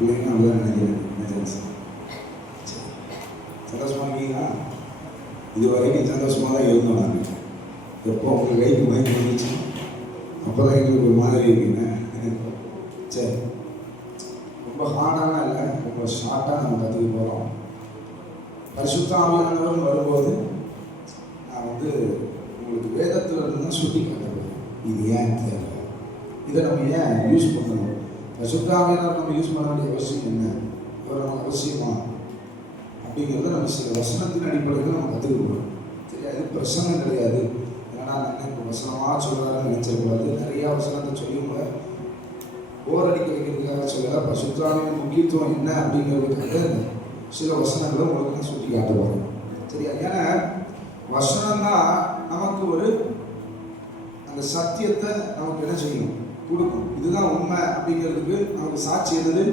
பிள்ளைங்க அப்படிதான் நினைக்கிறேன். சந்தோஷமா இருக்கீங்களா? இது வரைக்கும் சந்தோஷமாக தான் இருந்தோம். நாங்கள் எப்போ உங்களுக்கு லைஃப் மைண்ட் வந்துச்சு அப்போ தான் எங்களுக்கு ஒரு மாதிரி இருக்குங்க. சரி, ரொம்ப ஹார்டாலாம் இல்லை, ரொம்ப ஷார்ட்டாக நம்ம கற்றுக்க போகிறோம். பரிசுத்த ஆவியானவர் வரும்போது நான் உங்களுக்கு வேதத்தில் இருந்து தான் சுட்டி காட்டுறேன். இது ஏன் தேவை, இதை நம்ம ஏன் யூஸ் பண்ணணும், பரிசுத்த ஆவியானவர் நம்ம யூஸ் பண்ண வேண்டிய அவசியம் என்ன, அவர் நமக்கு அவசியமா அப்படிங்கிறத நம்ம சில வசனத்தின் அடிப்படையில் நம்ம கற்றுக்கணும். சரி, அது பிரசனம் கிடையாது. ஏன்னா நான் இப்போ வசனமாக சொல்கிறாருன்னு நினச்சிடக்கூடாது. நிறையா வசனத்தை சொல்லி கூட போர் அடிக்க வைக்கிறதுக்காக சொல்லலை. பரிசுத்த ஆவியின் முக்கியத்துவம் என்ன அப்படிங்கிறதுக்காக சில வசனங்களை உங்களுக்கு நான் சுட்டி காட்டுவாங்க. சரியா? ஏன்னா வசனம் தான் நமக்கு ஒரு அந்த சத்தியத்தை நமக்கு என்ன செய்யும், கொடுக்கும். இதுதான் உண்மை அப்படிங்கிறதுக்கு நமக்கு சாட்சி என்னது,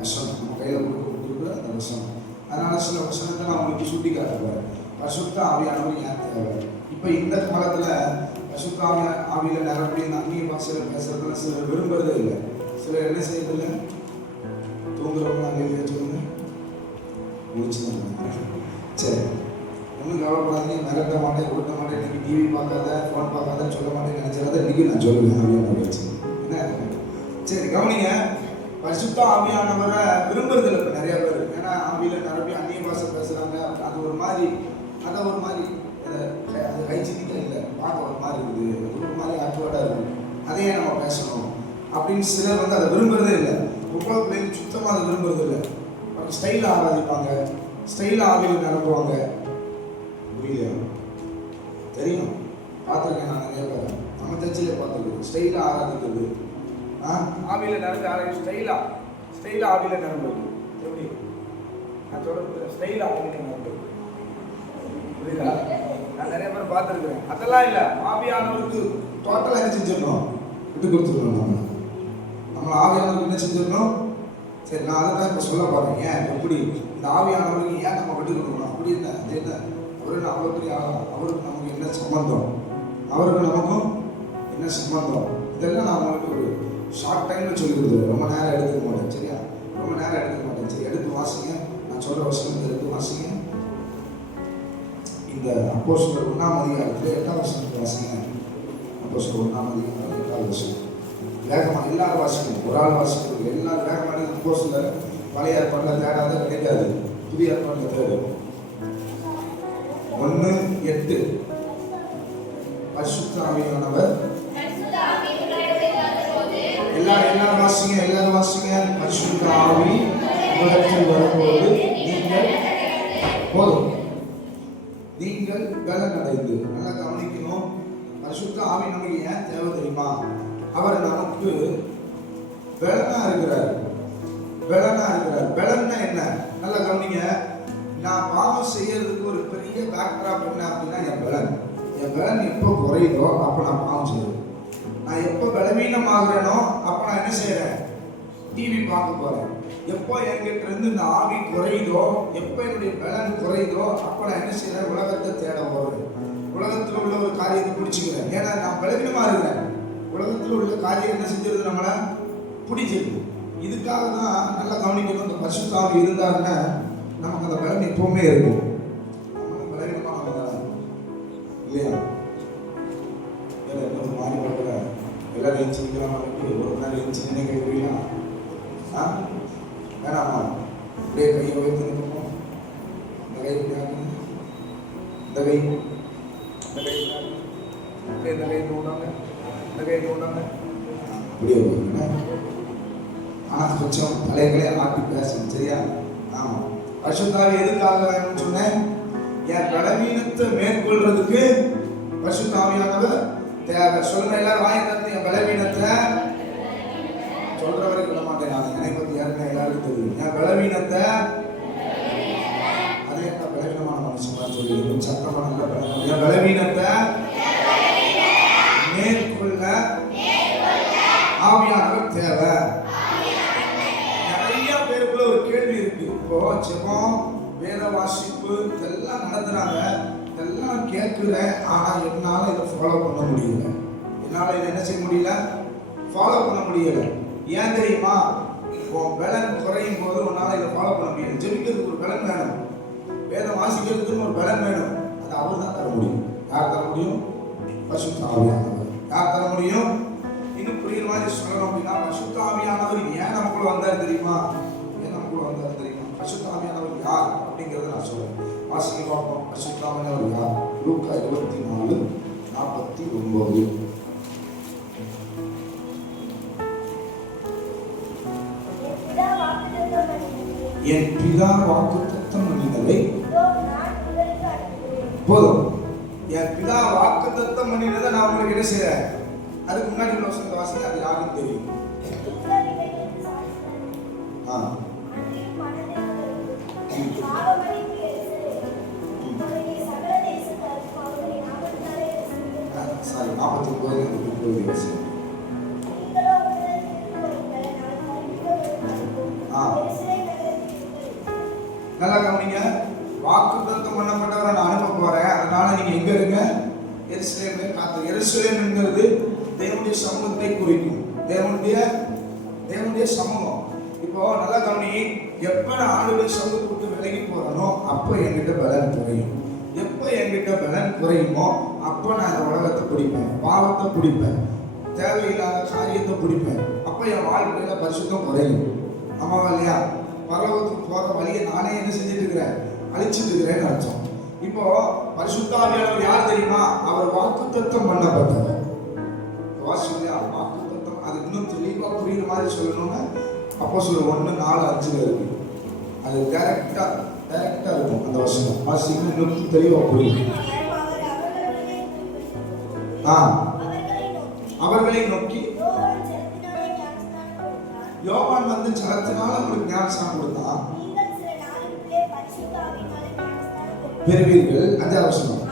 வசனம். நம்ம கையில் கொடுக்குற அந்த வசனம். அதனால சில வசனத்தை நான் உங்களுக்கு சுட்டி காட்டுவார். பரிசுத்த ஆவியானவர் ஏன் தேவை? இப்போ இந்த காலத்தில் பரிசுத்த ஆவியில் நிரப்பி அந்நிய பாஷையில் பேசுறதுல சிலர் விரும்புறதே இல்லை. சிலர் என்ன செய்யறதில்லை, தூங்குறவங்க அங்கே சொல்லுங்க முடிச்சுதான். சரி, ஒன்றும் கவலைப்படாதீங்க, மிரட்ட மாட்டேன், கொடுக்க மாட்டேன், இன்னைக்கு டிவி பார்க்காத, ஃபோன் பார்க்காத சொல்ல மாட்டேன்னு நினைச்சாத இன்னைக்கு நான் சொல்லுவேன் ஆவியான வச்சு. என்ன சரி கவனிங்க, பரிசுத்த ஆவியானவரை விரும்புறது இல்லை இப்போ நிறைய பேர். ஏன்னா ஆவியில் நிரப்பி அந்நிய பாஷை பேசுகிறாங்க. அது ஒரு மாதிரி, அதை ஒரு மாதிரி அது ஹைஜீனிக்காக இல்லை, பார்க்க ஒரு மாதிரி இருக்குது, ஒரு மாதிரி ஆக்வர்டாக இருக்குது, அதையே நம்ம பேசணும் அப்படின்னு சிலர் அதை விரும்புறதே இல்லை. ரொம்ப பிள்ளைங்க சுத்தமாக அதை விரும்புறது இல்லை. ஸ்டைலாக ஆராதிப்பாங்க, ஸ்டைலாக ஆவியில் நிரப்புவாங்க. புரியலையா? தெரியும், பார்த்துருக்கேன் நான் நிறைய பேர். நம்ம சர்ச்சிலே பார்த்துருக்கோம் ஸ்டைலாக ஆராதிக்கிறது. ஆவியில் நிரம்பி ஆராய்ச்சி ஸ்டைலாக ஆவியில் நிரம்புறது. எப்படி நான் சொல்கிறது, ஸ்டைலாக ஆவியில் நிரம்புறது. புரியுதா? நான் நிறைய பேர் பார்த்துருக்குறேன். அதெல்லாம் இல்லை, ஆவியானவருக்கு டோட்டலாக என்ன செஞ்சிடணும், விட்டு கொடுத்துருக்கணும். நம்ம ஆவியானவருக்கு என்ன செஞ்சிடணும். சரி, நான் அதை தான் இப்போ சொல்ல போகிறேன். ஏன் எப்படி இந்த ஆவியானவருக்கு ஏன் நம்ம விட்டு கொடுக்கணும்? அப்படி இல்லை, அது என்ன, அவருக்கு அவ்வளோ பெரிய ஆளாம், அவருக்கு நமக்கு என்ன சம்பந்தம், அவருக்கு நமக்கும் என்ன சம்பந்தம், இதெல்லாம் நான் உங்களுக்கு ஒரு ஷார்ட் டைமில் சொல்லி கொடுத்துருவேன். ரொம்ப நேரம் எடுத்துக்க மாட்டேன். சரியா? ரொம்ப நேரம் எடுத்துக்க மாட்டேன். சரி, எடுத்து வாசிங்க. நான் சொல்கிற வசனத்தை எடுத்து வாசிங்க. இந்த அப்போஸ்தலர் 1ஆம் அதிகாரத்தில் 8ஆம் வசனத்தை வாசிங்க. அப்போஸ்தலர் 1ஆம் அதிகாரம் 8ஆம் வசனம். வேகமாக எல்லாரும் வாசிக்கணும். ஒரு ஆள் வாசிக்கிறது எல்லாரும் வேகமாக. அப்போஸ்தலர் பழைய ஏற்பாட்டில் தேடாத கிடைக்காது, புதிய ஏற்பாட்டில் தேடும். 1:8 பரிசுத்த ஆவியானவர் எல்லாரும் வாசிங்க, எல்லாரும் வாசிங்க. பரிசுத்த ஆவி உலகத்தில் வரும்போது நீங்கள் பலன் அடைந்து. நல்லா கவனிக்கணும். பரிசுத்த ஆவி நமக்கு ஏன் தேவை தெரியுமா? அவர் நமக்கு பலனா இருக்கிறார். பலன்னா என்ன? நல்லா கவனிங்க. நான் பாவம் செய்யறதுக்கு ஒரு பெரிய பேக்ட்ராப் என்ன அப்படின்னா என் பலன் எப்போ குறையுதோ அப்போ நான் பாவம் செய்யறேன். நான் எப்போ பலவீனமாகிறேனோ அப்போ நான் என்ன செய்யறேன், டிவி பார்க்க போறேன். எப்போ என்கிட்ட இருந்து இந்த ஆவி குறையுதோ, எப்போ என்னுடைய பலன் குறையுதோ அப்போ நான் என்ன செய்யறேன், உலகத்தை தேட போறேன். உலகத்தில் உள்ள ஒரு காரியத்தை பிடிச்சிக்கிறேன். ஏன்னா நான் பலவீனமா இருக்கிறேன். உலகத்தில் உள்ள காரியம் என்ன செஞ்சிருது, நம்மளை பிடிச்சிருக்கு. இதுக்காக தான் நல்லா கவனிக்கணும். இந்த பரிசுத்த ஆவி இருந்தாருன்னா நமக்கு அந்த பலன் எப்பவுமே இருக்கும். இல்லையா? ஒரு மாறி பார்க்கல, எல்லாரும் எழுச்சிக்கலாம். ஒரு நாள் எழுச்சி நினைக்கிறீங்களா? வேணாமா? அப்படியே கையை வைத்து நிற்போம். இந்த கை இந்த கை அப்படியே ஆனால் கொஞ்சம் தலைகளே ஆட்டி பேசணும். சரியா? ஆமாம். பரிசுத்த ஆவி எதுக்காக வேணும்னு சொன்னேன்? என் பலவீனத்தை மேற்கொள்றதுக்கு பரிசுத்த ஆவியானவர் தேவை. சொல்ற எல்லாரும் வாய் தந்து என் பலவீனத்தை சொல்ற வரைக்கும் சொல்ல மாட்டேன். நான் என்னை பத்தி யாருமே எல்லாருக்கும் தெரியும். என் பலவீனத்தை அதே என்ன பலவீனமான மனுஷன் சொல்லி சத்தமான என் பலவீனத்தை மேற்கொள்ள ஆவியானவர் தேவை. நிறைய பேருக்குள்ள ஒரு கேள்வி இருக்கு. இப்போ ஜெபம், வேத வாசிப்பு இதெல்லாம் நடத்துறாங்க, இதெல்லாம் கேட்கிறேன். ஆனா என்னால இதை ஃபாலோ பண்ண முடியல. என்னால இதை என்ன செய்ய முடியல, ஃபாலோ பண்ண முடியல. ஏன் தெரியுமா? உன் பலன் குறையும் போது உன்னால இதை ஃபாலோ பண்ண முடியும். ஜெபிக்கிறதுக்கு ஒரு பலன் வேணும், வேதம் வாசிக்கிறதுக்கு ஒரு பலன் வேணும். அது அவர் தான் தர முடியும். யார் தர முடியும்? பரிசுத்த ஆவியானவர். யார் தர முடியும்? இன்னும் புரியுற மாதிரி சொல்லணும் அப்படின்னா, பரிசுத்த ஆவியானவர் ஏன் நமக்குள்ள வந்தார் தெரியுமா? ஏன் நமக்குள்ள வந்தார் தெரியுமா? பரிசுத்த ஆவியானவர் யார் அப்படிங்கறத நான் சொல்றேன். வாசிக்க பார்ப்போம். பரிசுத்த ஆவியானவர் யார்? லூக்கா 24:49. என் பிதா வாக்குத்தத்தம் பண்ணினதை போதும். என் பிதா வாக்குத்தத்தம் பண்ணினதை நான் உங்களுக்கு என்ன செய்றேன்? அதுக்கு முன்னாடி உள்ள வசனத்தை வாசிங்க. அது யாருக்கும் தெரியும். சாரி 49 வசனம். நல்லா கவனிங்க. வாக்குத்தத்தம் பண்ணப்பட்டவரை நான் அனுப்ப போறேன். அதனால நீங்க எங்க இருங்க? எருசலேம்ல காத்து. எருசலேம் என்கிறது தேவனுடைய சமூகத்தை குறிக்கும். தேவனுடைய சமூகம். இப்போ நல்லா கவனி. எப்ப நான் ஆளுடைய சமூகத்தை விட்டு விலகி போறேனோ அப்ப என்கிட்ட பலன் குறையும். எப்ப என்கிட்ட பலன் குறையுமோ அப்ப நான் இந்த உலகத்தை பிடிப்பேன், பாவத்தை பிடிப்பேன், தேவையில்லாத காரியத்தை பிடிப்பேன். அப்ப என் வாழ்க்கையில பரிசுத்தம் குறையும். ஆமாவா இல்லையா? பரலோகத்துக்கு போற வழியை நானே என்ன செஞ்சுட்டு இருக்கிறேன்? அழிச்சிட்டு இருக்கிறேன்னு அர்த்தம். இப்போ பரிசுத்த ஆவியானவர் யார் தெரியுமா? அவர் வாக்குத்தத்தம் பண்ணப்பட்டவர். வாசியா வாக்குத்தத்தம். அது இன்னும் தெளிவா புரியுற மாதிரி சொல்லணும்னா அப்போஸ்தலர் 1:4-5 இருக்கு. அது டைரக்டா இருக்கும் அந்த வசனம். வாசிக்க இன்னும் தெளிவா புரியும். அவர்களை நோக்கி யோவான் வந்து ஜலத்தினால உங்களுக்கு ஞானஸ்நானம் கொடுத்தான், பெறுவீர்கள். 5வது வசனம்.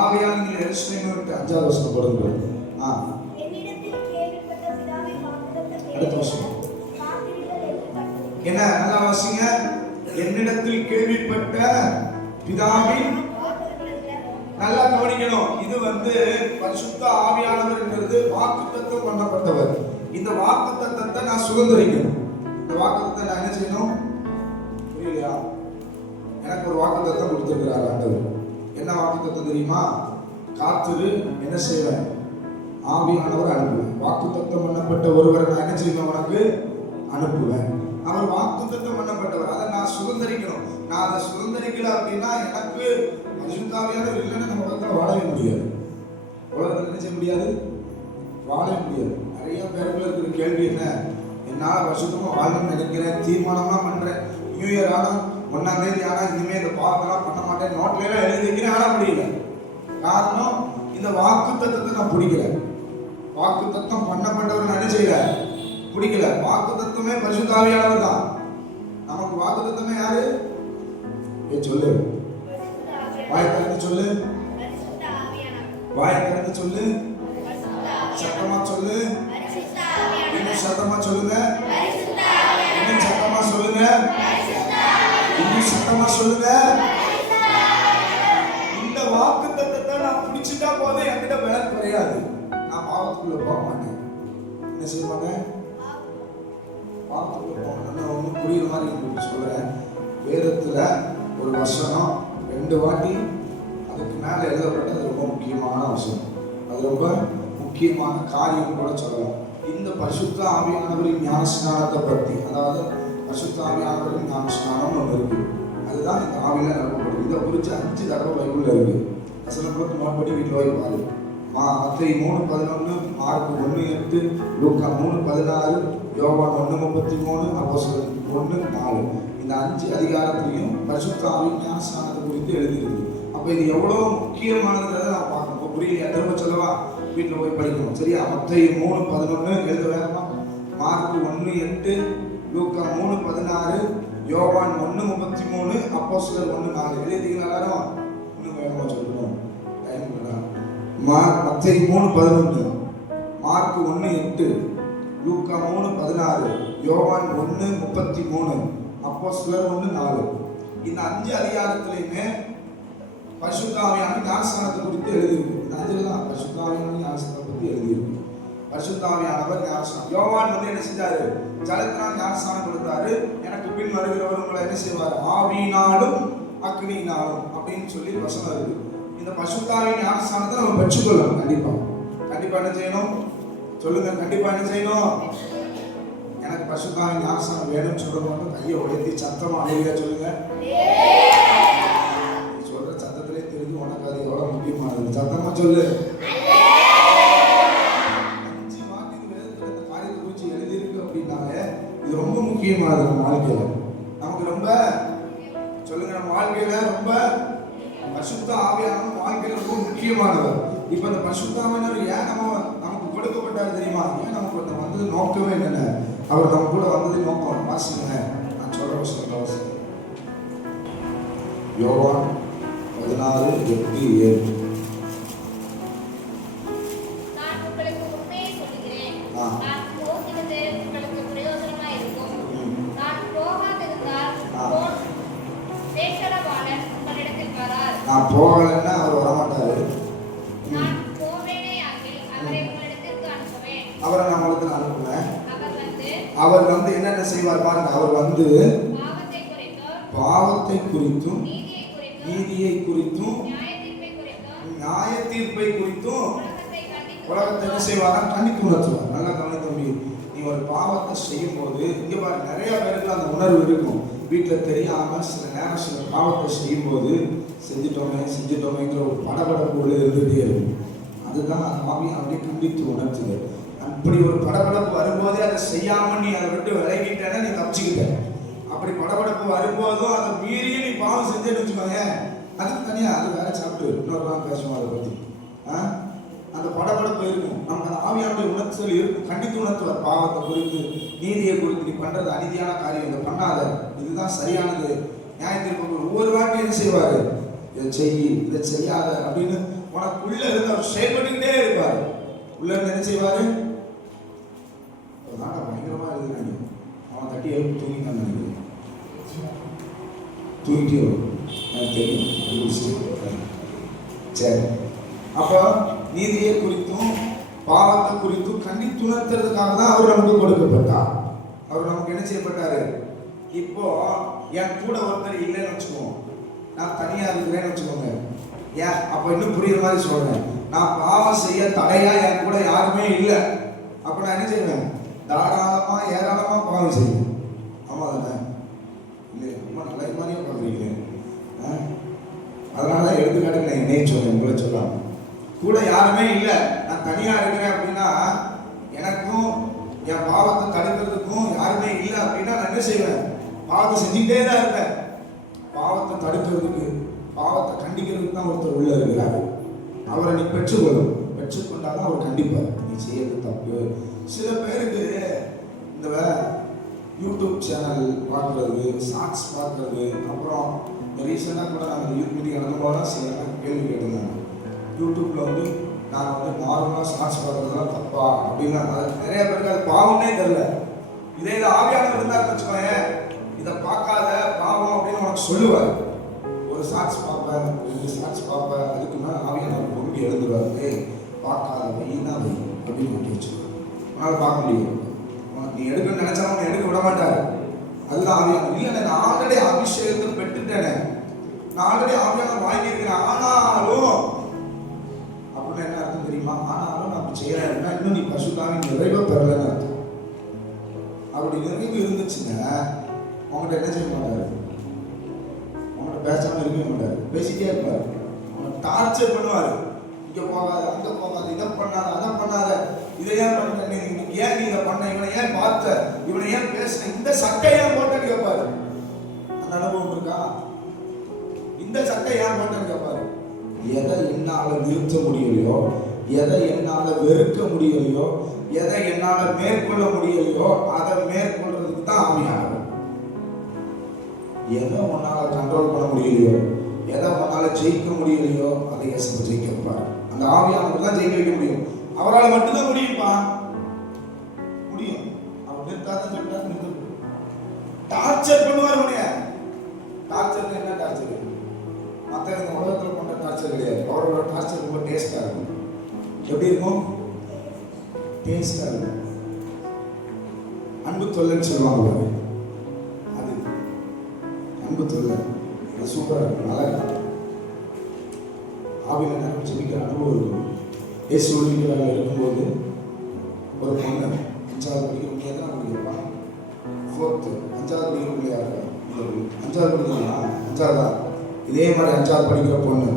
ஆவியால் நீங்கள் எருசலேமை விட்டு 5வது வசனம் போடுங்க. அடுத்த வசனம் என்ன? நல்லா வாசிங்க. என்னிடத்தில் கேள்விப்பட்ட பிதாவின். நல்லா கவனிக்கணும். இது வந்து பரிசுத்த ஆவியானவர் என்கிறது வாக்குத்தத்தம் பண்ணப்பட்டவர். இந்த வாக்குத்தத்தத்தை நான் சுதந்திரிக்கணும். இந்த வாக்குத்தத்தை நான் என்ன செய்யணும்? புரியலையா? எனக்கு ஒரு வாக்குத்தத்தம் கொடுத்திருக்கிறார் ஆண்டவர். என்ன வாக்குத்தத்தம் தெரியுமா? காத்துரு, என்ன செய்வேன்? ஆவியானவர் அனுப்புவேன். வாக்குத்தத்தம் பண்ணப்பட்ட ஒருவரை நான் என்ன செய்வேன்? உனக்கு அனுப்புவேன். அவர் வாக்குத்தத்தம் பண்ணப்பட்டவர். அதை நான் சுதந்திரிக்கணும். நான் அதை சுதந்திரிக்கல அப்படின்னா எனக்கு பரிசுத்த ஆவியானவர் இல்லைன்னா நம்ம உலகத்தில் வாழவே முடியாது. உலகத்தில் என்ன செய்ய முடியாது? வாழவே முடியாது. நிறைய பேருக்கு இருக்கிற கேள்வி என்ன? என்னால் பரிசுத்தமாக வாழணும்னு நினைக்கிறேன், தீர்மானம்லாம் பண்றேன், நியூ இயர் ஆனா 1ஆம் தேதி ஆனா இனிமே இந்த பாவத்தெல்லாம் பண்ண மாட்டேன், நோட்ல எல்லாம் எழுதி வைக்கிறேன், ஆனா முடியல. காரணம், இந்த வாக்குத்தத்தத்தை நான் பிடிக்கல. வாக்குத்தத்தம் பண்ணப்பட்டவர் நான் என்ன செய்யல? பிடிக்கல. வாக்குத்தத்தமே பரிசுத்த ஆவியானவர் தான். நமக்கு வாக்குத்தத்தமே யாரு? சொல்லு, வாயை திறந்து சொல்லு, வாயை திறந்து சொல்லு, சத்தமா சொல்லு, இன்னும் சத்தமா சொல்லுங்க, இன்னும் சத்தமா சொல்லுங்க, இன்னும் சத்தமா சொல்லுங்க. இந்த வாக்குத்தத்தத்தை நான் பிடிச்சிட்டா போதே என்கிட்ட பலன் கிடையாது. நான் பாவத்துக்குள்ள போக மாட்டேன். என்ன செய்ய மாட்டேன்? பாவத்துக்குள்ள போக மாட்டேன். ஒன்றும் புரியுற மாதிரி உங்களுக்கு சொல்றேன். வேதத்துல ஒரு வசனம் 2 வாட்டி அதுக்கு மேல எழுதப்பட்டது ரொம்ப முக்கியமான வசனம். அது ரொம்ப முக்கியமான காரியம் கூட சொல்லலாம். இந்த பரிசுத்த ஆவியானவரின் ஞானஸ்நானத்தை பற்றி, அதாவது பரிசுத்த ஆவியானவரின் ஞானஸ்நானம் ஒன்று இருக்கு. அதுதான் இந்த ஆவியில நடக்கப்படுது. இதை குறித்து 5 தடவை பைபிள்ல இருக்கு. வசனம் போட்டு நோட்படி வீட்டில் போய் பாரு. மத்தேயு 3:11, மார்க் 1:8, லூக்கா 3:16, யோவான் 1:33, அப்போஸ்தலர் 1:4. இந்த 5 அதிகாரத்திலையும் பரிசுத்த ஆவியின் ஞானஸ்நானத்தை குறித்து எழுதியிருக்கு. அப்ப இது எவ்வளவு முக்கியமானதுன்றதை நான் பார்க்கணும். புரியலையா? திரும்ப சொல்லவா? வீட்டில் போய் படிக்கணும். சரியா? மத்தேயு 3:11 எழுத வேணுமா? மார்க் 1:8, லூக்கா 3:16, யோவான் 1:33, அப்போஸ்தலர் 1:4. எழுதிட்டீங்களா எல்லாரும்? இன்னும் வேகமா சொல்லணும். டைம் இல்ல. மத்தேயு 3:11, மார்க் 1:8, லூக்கா 3:16, யோவான் 1:33, அப்போஸ்தலர் 1:4. இந்த 5 அதிகாரத்திலையுமே பரிசுத்த ஆவியான ஞானஸ்நானத்தை குறித்து எழுதியிருக்கு. இந்த 5 தான் பரிசுத்த ஆவியான ஞானஸ்நானத்தை பற்றி எழுதியிருக்கு. பரிசுத்த ஆவியானவர் ஞானஸ்நானம். யோவான் வந்து என்ன செஞ்சாரு? ஜலத்தினால் ஞானஸ்நானம் கொடுத்தாரு. எனக்கு பின் வருகிறவர் உங்களை என்ன செய்வார்? ஆவியினாலும் அக்னியினாலும் அப்படின்னு சொல்லி வசனம் இருக்கு. இந்த பரிசுத்த ஆவியின் ஞானஸ்நானத்தை நம்ம பெற்றுக்கொள்ளணும். கண்டிப்பா என்ன செய்யணும் சொல்லுங்க? கண்டிப்பா என்ன செய்யணும்? எனக்கு பரிசுத்த ஆவியின் ஞானஸ்நானம் வேணும்னு சொல்றவங்க கையை உயர்த்தி சத்தமா அழகியா சொல்லுங்க. நீ சொல்ற சத்தத்திலே தெரிஞ்சு உனக்கு அது எவ்வளவு முக்கியமானது. சத்தமா சொல்லு. இது ரொம்ப முக்கியமானது நம்ம வாழ்க்கையில. நமக்கு ரொம்ப சொல்லுங்க, நம்ம வாழ்க்கையில ரொம்ப பரிசுத்த ஆவியானவர் வாழ்க்கையில ரொம்ப முக்கியமானவர். இப்ப இந்த பரிசுத்த ஆவியானவர் ஏன் நமக்கு கொடுக்கப்பட்டாரு தெரியுமா? ஏன் நமக்கு வந்தது நோக்கமே என்னென்ன? அவர் நம்ம கூட வந்தது நோக்கம் வாசிங்க. நான் சொல்ற வசனம் யோவான் 16:8-7. நான் போகலன்னா அவர் வரமாட்டாரு. அவரை நான் உங்களுக்கு அனுப்புவேன். அவர் வந்து என்னென்ன செய்வார் பாருங்க. அவர் வந்து பாவத்தை குறித்தும் நீதியை குறித்தும் நியாய தீர்ப்பை குறித்தும் உலகத்தை என்ன செய்வாரா? கண்டித்து உணர்த்துவார். நல்லா கவனித்தம்பி, நீ ஒரு பாவத்தை செய்யும் போது இங்க பாரு, நிறைய பேருக்கு அந்த உணர்வு இருக்கும். வீட்டில் தெரியாம சில நேரம் சில பாவத்தை செய்யும் போது செஞ்சிட்டோமேங்கிற ஒரு படபடப்பு உள்ள இருந்துகிட்டே இருக்கும். அதுதான் ஆவியை அப்படியே கண்டித்து உணர்த்துது. அப்படி ஒரு படபடப்பு வரும்போதே அதை செய்யாம நீ அதை விட்டு விலகிட்டேன்னா நீ தப்பிச்சுக்கிட்ட. அப்படி படபடப்பு வரும்போதும் அதை மீறி நீ பாவம் செஞ்சேன்னு வச்சுக்கோங்க, அதுக்கு தனியா அது வேற சாப்பிட்டு இன்னொரு நாள் பேசுவோம் அதை பத்தி. அந்த படபடப்பு இருக்கும். நமக்கு அந்த ஆவியானுடைய உணர்த்தல் இருக்கும். கண்டித்து உணர்த்துவார். பாவத்தை குறித்து நீதியை குறித்து நீ பண்றது அநீதியான காரியம், இதை பண்ணாத, இதுதான் சரியானது, நியாயத்திற்கு ஒவ்வொரு வாட்டி என்ன செய்வாரு? இதை செய், இதை செய்யாத அப்படின்னு உனக்குள்ள இருந்து அவர் செயல்பட்டுக்கிட்டே இருப்பாரு. உள்ள இருந்து என்ன செய்வாரு? பயங்கரமா இருக்குறாங்க. அவன் தட்டி எழுப்பி தூங்கிட்டான் நினைக்கிறேன். தூங்கிட்டே வரும் எனக்கு தெரியும். சரி, அப்போ நீதியை குறித்தும் பாவத்தை குறித்தும் கண்டித்து உணர்த்துறதுக்காக தான் அவர் நமக்கு கொடுக்கப்பட்டார். அவர் நமக்கு என்ன செய்யப்பட்டாரு? இப்போ என் கூட ஒருத்தர் இல்லைன்னு வச்சுக்கோங்க, நான் தனியா இருக்கிறேன்னு வச்சுக்கோங்க. ஏன் அப்ப இன்னும் புரியுற மாதிரி சொல்றேன். நான் பாவம் செய்ய தடையா என் கூட யாருமே இல்லை. அப்ப நான் என்ன செய்வேன்? தாராளமா ஏராளமா பாவம் செய்வேன். ஆமா தானே? இல்லை, ரொம்ப நல்ல மாதிரியே பாக்குறீங்க. அதனால எடுத்துக்காட்டு நான் என்னையும் சொல்றேன், உங்களை சொல்லாம. கூட யாருமே இல்லை, நான் தனியா இருக்கிறேன் அப்படின்னா எனக்கும் என் பாவத்தை தடுக்கிறதுக்கும் யாருமே இல்லை அப்படின்னா நான் என்ன செய்வேன்? பாவத்தை செஞ்சுக்கிட்டே தான் இருப்பேன். பாவத்தை தடுக்கிறதுக்கு, பாவத்தை கண்டிக்கிறதுக்கு தான் ஒருத்தர் உள்ள இருக்கிறார். அவரை நீ பெற்றுக்கொண்டாதான் அவர் கண்டிப்பார். நீ செய்யறது தப்பு. சில பேருக்கு இந்த யூடியூப் சேனல் பார்க்கறது, ஷார்ட்ஸ் பார்க்கறது, அப்புறம் ரீசெண்டாக கூட நாங்கள் யூத் மீட்டிங் நடக்கும்போது சில கேள்வி கேட்டிருந்தாங்க. யூடியூப்ல வந்து நான் வந்து நார்மலாக ஷார்ட்ஸ் பார்க்கறதுலாம் தப்பா அப்படின்னா நிறைய பேருக்கு அது பாவம்னே தெரியல. இதே இது ஆவியானவர் இருந்தாருன்னு வச்சுக்கோங்க, இதை பார்க்காத பாவம் அப்படின்னு உனக்கு சொல்லுவார். ஒரு ஷார்ட்ஸ் பார்ப்பேன், 2 ஷார்ட்ஸ் பார்ப்பேன், அதுக்கு மேலே ஆவியானவர் பொறுப்பி எழுந்துருவாரு. பார்க்காத வைனா வை அப்படின்னு மாட்டி வச்சுருவார். உன்னால் பார்க்க முடியும். நீ எடுக்கணும்னு நினைச்சாலும் அவனை எடுக்க விட மாட்டாரு. அதுதான் ஆவியானவர். இல்லை, நான் ஆல்ரெடி அபிஷேகத்தை பெற்றுட்டேனே, நான் ஆல்ரெடி ஆவியானவர் வாங்கியிருக்கிறேன், ஆனாலும் அப்படின்னு என்ன அர்த்தம் தெரியுமா? ஆனாலும் நான் அப்படி செய்யறேன் அப்படின்னா இன்னும் நீ பரிசுத்தாவின் நிறைவை பெறலன்னு அர்த்தம். அப்படி நிறைவு இருந்துச்சுன்னா அவங்கள்ட்ட என்ன செய்ய மாட்டாரு? அவங்கள்ட்ட பேசாம இருக்கவே மாட்டாரு, பேசிட்டே இருப்பாரு. அவனை டார்ச்சர் பண்ணுவாரு. இங்க போகாது, அங்க போகாது, இதை பண்ணாத, அதை பண்ணாத, இதை ஏன் பண்ண, ஏன் நீ இதை பண்ண, இவனை ஏன் பார்த்த, இவனை ஏன் பேசுன, இந்த சட்டை ஏன் போட்டேன்னு கேட்பாரு. அந்த அனுபவம் இருக்கா? இந்த சட்டை ஏன் போட்டேன்னு கேட்பாரு. எதை என்னால நிறுத்த முடியலையோ, எதை என்னால வெறுக்க முடியலையோ, எதை என்னால மேற்கொள்ள முடியலையோ அதை மேற்கொள்றதுக்கு தான் ஆவியானவர். எதை உன்னால கண்ட்ரோல் பண்ண முடியலையோ, எதை உன்னால ஜெயிக்க முடியலையோ அதை இயேசு ஜெயிக்க வைப்பார். அந்த ஆவியானவர் தான் ஜெயிக்க வைக்க முடியும். அவரால் மட்டும்தான் முடியும்ப்பா, முடியும். அவர் நிறுத்தாதான் சொல்லிட்டாரு, நிறுத்த. டார்ச்சர் பண்ணுவார் உன்னைய. டார்ச்சர் என்ன டார்ச்சர்? மற்ற இந்த உலகத்தில் கொண்ட டார்ச்சர் கிடையாது. அவரோட டார்ச்சர் ரொம்ப டேஸ்டாக இருக்கும். எப்படி இருக்கும்? டேஸ்டா இருக்கும். அன்பு தொல்லைன்னு சொல்லுவாங்க பாரு, அது அன்பு தொல்லை. அது சூப்பரா இருக்கும், நல்லா இருக்கும். ஆவியில நேரம் ஜெபிக்கிற அனுபவம் இருக்கும். இயேசு ஒளிக்கிறாங்க இருக்கும்போது ஒரு பொண்ணு 5வது படிக்கிற பிள்ளையா தான் படிக்கிறப்பா, 4th 5வது படிக்கிற பிள்ளையா இருக்கா, 5வது படிக்கிறா, 5வதா, இதே மாதிரி 5வது படிக்கிற பொண்ணு.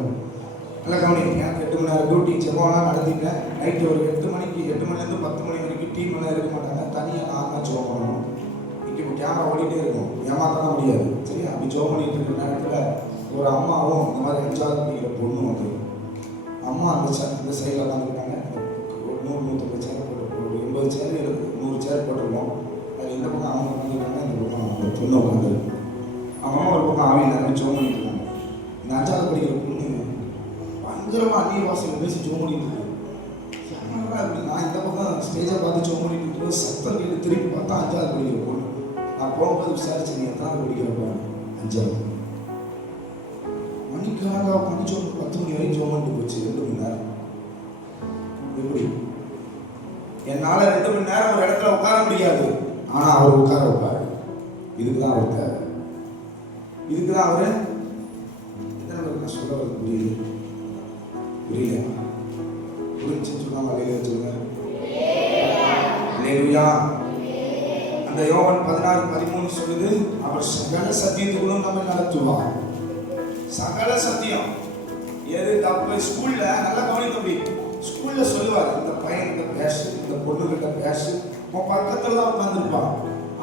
நல்லா கவனிங்க. எனக்கு 8 மணி நேரம் டியூட்டி ஜெபம்லாம் நடத்திட்டேன். நைட்டு ஒரு 8 மணிக்கு 8 மணிலேருந்து 10 மணி வரைக்கும் டீம் எல்லாம் இருக்க மாட்டாங்க. தனியாக நான் தான் ஜோம் பண்ணணும். இப்போ கேமரா ஓடிட்டே இருக்கும், ஏமாத்தான் முடியாது. சரி, அப்படி ஜோம் பண்ணிட்டு இருக்கிற நேரத்தில் ஒரு அம்மாவும் இந்த மாதிரி 5வது படிக்கிற பொண்ணு வந்து அம்மா அந்த சைடில் உட்காந்துருக்காங்க. ஒரு 100-150 சேர் போட்டு, ஒரு 80 சேர் இருக்குது, 100 சேர் போட்டிருக்கோம். அது இந்த பக்கம் அவங்க உட்காந்துருக்காங்க, இந்த பக்கம் அந்த பொண்ணு உட்காந்துருக்கு. அவங்க அம்மா ஒரு பக்கம் ஆவியில் நிறைய ஜோம் பண்ணிட்டு இருக்காங்க. இந்த 5வது படிக்கிற பொண்ணு பயங்கரமாக அந்நிய வாசல் பேசி ஜோம் பண்ணிட்டு இருக்கு. நான் இந்த பக்கம் ஸ்டேஜை பார்த்து ஜோம் பண்ணிட்டு இருக்கும்போது சத்தம் கேட்டு திரும்பி பார்த்தா 5வது படிக்கிற பொண்ணு. நான் போகும்போது விசாரிச்சு, நீ எத்தனாவது படிக்கிறப்ப? 5வது. மணிக்கணக்காக பண்ணி ஜோம் 10 மணி வரைக்கும் ஜோம் பண்ணிட்டு போச்சு. 2 மணி நேரம். எப்படி என்னால் 2 மணி நேரம் ஒரு இடத்துல உட்கார முடியாது, ஆனால் அவர் உட்கார வைப்பாரு. இதுக்கு தான் அவர் தேவை. இதுக்கு தான் அவர் எத்தனை பேருக்கு சொல்ல வருது புரியுது? புரியல? புரிஞ்சுன்னு சொன்னாங்க. அலையில சொல்லுங்க. அல்லேலூயா. அந்த யோவான் 16:13 சொல்லுது, அவர் சகல சத்தியத்துக்குள்ளும் நம்ம நடத்துவார். சகல சத்தியம். எது தப்பு? ஸ்கூல்ல நல்லா கவனித்தபடி ஸ்கூல்ல சொல்லுவார், இந்த பையன் கிட்ட பேசு, இந்த பொண்ணு கிட்ட பேசு. உன் பக்கத்துல தான் உட்காந்துருப்பான்,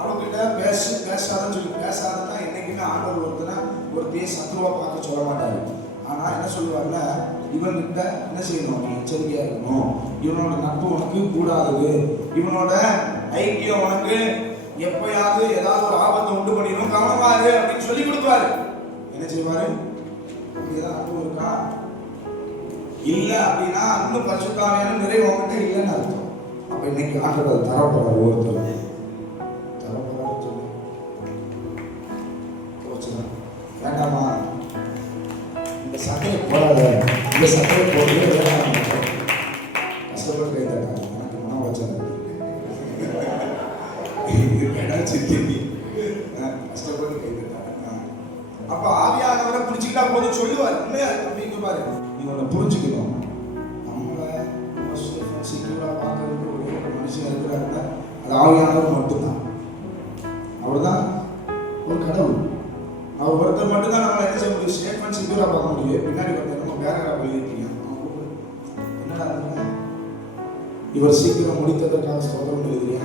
அவகிட்ட பேசு, பேசாதன்னு சொல்லி. பேசாதன்னா என்னைக்குமே ஆண்டவர் ஒருத்தையே சத்துருவா பார்க்க சொல்ல மாட்டாரு. ஆனா என்ன சொல்லுவாருன்னா, இவன்கிட்ட என்ன செய்யணும்? நீ எச்சரிக்கையா இருக்கணும். இவனோட நட்பு உனக்கு கூடாது, இவனோட ஐக்கியம் உனக்கு எப்பயாவது ஏதாவது ஒரு ஆபத்தை உண்டு பண்ணிடும், கவனமாரு அப்படின்னு சொல்லி கொடுப்பாரு. என்ன செய்வாரு? ஏதாவது அனுபவம் இருக்கா? இல்ல அப்படின்னா இன்னும் பரிசுத்த ஆவியானவர் நிறைய உங்ககிட்ட இல்லைன்னு அர்த்தம். அப்ப இன்னைக்கு ஆண்டவர் தரப்படுறார். ஒருத்தர் தரப்படுறாரு சொல்லு. வேண்டாமா? இந்த சட்டையை போடாத, இந்த சட்டையை போட்டு கஷ்டப்பட்டு கை தட்டாங்க. எனக்கு மனம் வச்சாங்க கஷ்டப்பட்டு கை தட்டாங்க. அப்ப ஆவியானவரை புரிஞ்சுக்கிட்டா போதும் சொல்லுவார். உண்மையா அப்படிங்க பாரு, நீங்க ஒண்ணு புரிஞ்சுக்கணும். நம்மளை செக்யூரா பார்க்கறதுக்கு ஒரு மனுஷன் இருக்கிறாருன்னா அது ஆவியானவர் மட்டும்தான். அவர் தான் ஒரு கடவுள். அவர் ஒருத்தர் மட்டும்தான் நம்மளை என்ன செய்ய முடியும்? ஸ்டேட்மெண்ட் செக்யூரா பார்க்க முடியும். பின்னாடி ஒருத்தர் நம்ம பேரா எழுதிருக்கீங்க, என்னடா இவர் சீக்கிரம் முடித்ததற்காக ஸ்தோத்திரம் எழுதுறியா?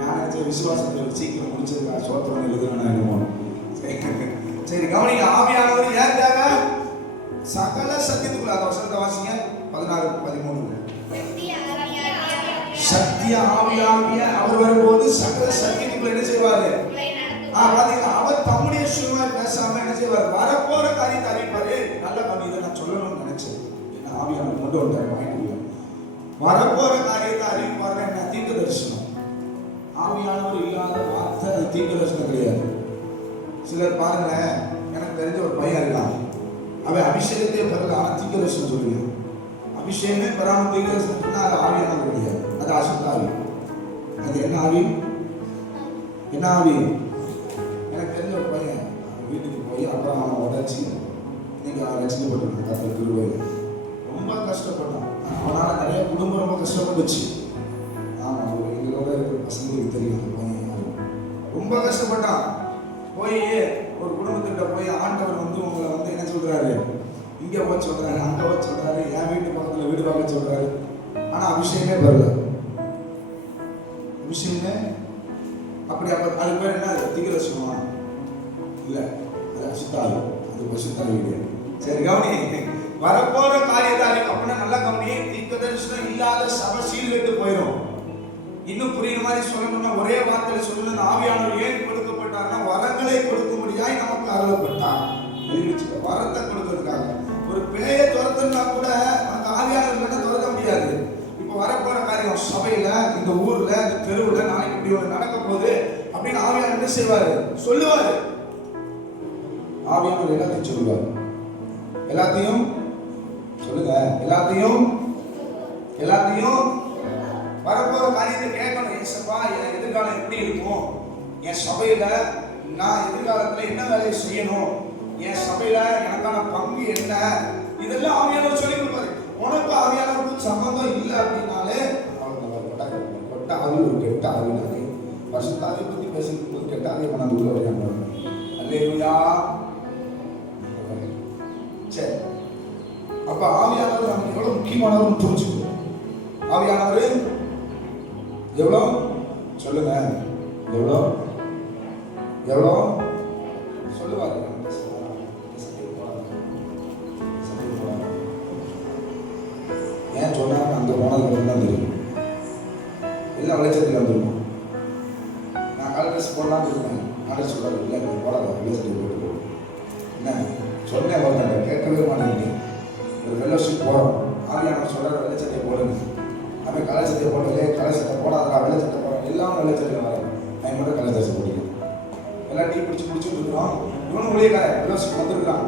நான் விசுவாசத்தில் சீக்கிரம் முடிச்சதுக்காக ஸ்தோத்திரம் எழுதுறேன். சரி கவனிங்க. ஆவியானவர் ஏன் தேவை? சகல சத்தியத்துக்குள்ள. அந்த வசனத்தை வாசிங்க. 16-13. சத்திய ஆவியாகிய அவர் வரும்போது சகல சத்தியத்துக்குள்ள என்ன செய்வாரு? அவர் தம்முடைய சுயமா பேசாம என்ன செய்வார்? வரப்போற காரியத்தை அறிவிப்பாரு. நல்ல கவனிதை நான் சொல்லணும்னு நினைச்சேன். ஆவியானவர் கொண்டு வந்தார் வாய்ப்பு. வரப்போற காரியத்தை அறிவிப்பாரு. என்ன? தீர்க்க தரிசனம். ஆவியானவர் இல்லாத வார்த்தை அது தீர்க்க தரிசனம் கிடையாது. சிலர் பாருங்க, எனக்கு தெரிஞ்ச ஒரு பையன் இருக்கான், அவன் அபிஷேகத்தையே பெறல, ஆனா தீர்க்க தரிசனம் சொல்லுங்க. அபிஷேகமே பெறாம தீர்க்க தரிசனம் சொன்னா அது ஆவியானவர் கிடையாது, அது அசுத்த ஆவி. அது என்ன ஆவி? என்ன ஆவி? எனக்கு தெரிஞ்ச ஒரு பையன் வீட்டுக்கு போய் அப்புறம் அவனை உடச்சி இன்னைக்கு அவன் ரசிக்கப்பட்டான். கத்தர் கிருபையில ரொம்ப கஷ்டப்பட்டான். அவனால நிறைய குடும்பம் ரொம்ப கஷ்டப்பட்டுச்சு. ஆமா, எங்களோட இருக்கிற பசங்களுக்கு தெரியும். அந்த பையன் ரொம்ப கஷ்டப்பட்டான். போய் ஒரு குடும்பத்திட்ட போய் ஆண்டவர் வந்து உங்களை வந்து என்ன சொல்றாரு? இங்க போக சொல்றாரு, அங்க போக சொல்றாரு, என் வீட்டு பக்கத்துல வீடு வாங்க சொல்றாரு. ஆனா அபிஷேகமே வரல. அபிஷேகமே அப்படி அது பேர் என்ன? தீவிரசுமா இல்ல, அது அசுத்தாவி. அது பசுத்தாவி கிடையாது. சரி கவனி. வரப்போற காரியத்தை அப்படின்னா நல்லா கவனி. தீர்க்க தரிசனம் இல்லாத சபை சீர்கெட்டு போயிடும். இன்னும் புரியுற மாதிரி சொல்லணும்னா ஒரே வார்த்தையில சொல்லணும். ஆவியானவர் ஏன் கொடுக்கப்பட்டார்னா வரங்களை கொடுக்கும்படியாய் நமக்கு அருளப்பட்டார். வரத்தை கொடுக்கறதுக்காக. ஒரு பிழையை துரத்துனா கூட அந்த ஆவியானவர் துரத்த முடியாது. இப்ப வரப்போற காரியம் சபையில, இந்த ஊர்ல, இந்த தெருவுல நாளைக்கு இப்படி ஒன்று நடக்க போகுது அப்படின்னு ஆவியானவர் என்ன செய்வாரு? சொல்லுவாரு. ஆவியானவர் எல்லாத்தையும் சொல்லுவார். எல்லாத்தையும் சொல்லுங்க. எல்லாத்தையும் எல்லாத்தையும் வரப்போற காரியத்தை கேட்கணும். ஏசப்பா, என் எதிர்காலம் எப்படி இருக்கும்? என் சபையில நான் எதிர்காலத்துல என்ன வேலையை செய்யணும்? என் சபையில எனக்கான பங்கு என்ன? இதெல்லாம் ஆவியானவர் சொல்லி கொடுப்பாரு. உனக்கு ஆவியானவருக்கு சம்பந்தம் இல்லை அப்படின்னாலே கொட்ட ஆவி ஒரு கெட்ட ஆவினாலே பரிசுத்த ஆவியை பத்தி பேசிட்டு போது கெட்ட ஆவியை மனது உள்ள வரையாங்க. அல்லேலூயா. சரி, அப்ப ஆவியானவர் நமக்கு எவ்வளவு முக்கியமானவர் புரிஞ்சுக்கணும். ஆவியானவர் எவ்வளோ சொல்லுங்க, எவ்வளோ எவ்வளோ சொல்லுவாங்க. ஏன் சொன்னாங்க அந்த போனதுக்கு தான் தெரியும். எல்லாம் விளைச்சத்தில் வந்துருக்கும். நான் கலர் ட்ரெஸ் போடலான்னு இருக்கேன். ஆர்டர் சொல்றாரு, இல்லை போடாத விளைச்சல் போட்டு என்ன சொன்னேன். ஒருத்தாங்க கேட்கவே மாட்டேங்க. ஒரு ஃபெல்லோஷிப் போகிறோம். ஆவியானவர் சொல்கிற வெள்ளச்சட்டையை போடுங்க. அவன் கலர் சட்டையை போடலே, கலர் சட்டை போடாதா, வெள்ளச்சட்டை போட எல்லாம் வெள்ளச்சட்டையில் வர. நான் மட்டும் கலர் சட்டை போட்டுக்கிறேன். எல்லாம் டீ பிடிச்சிட்டு இருக்கிறோம். இவனும் ஒளியக்கார ஃபெல்லோஷிப் வந்துருக்கான்.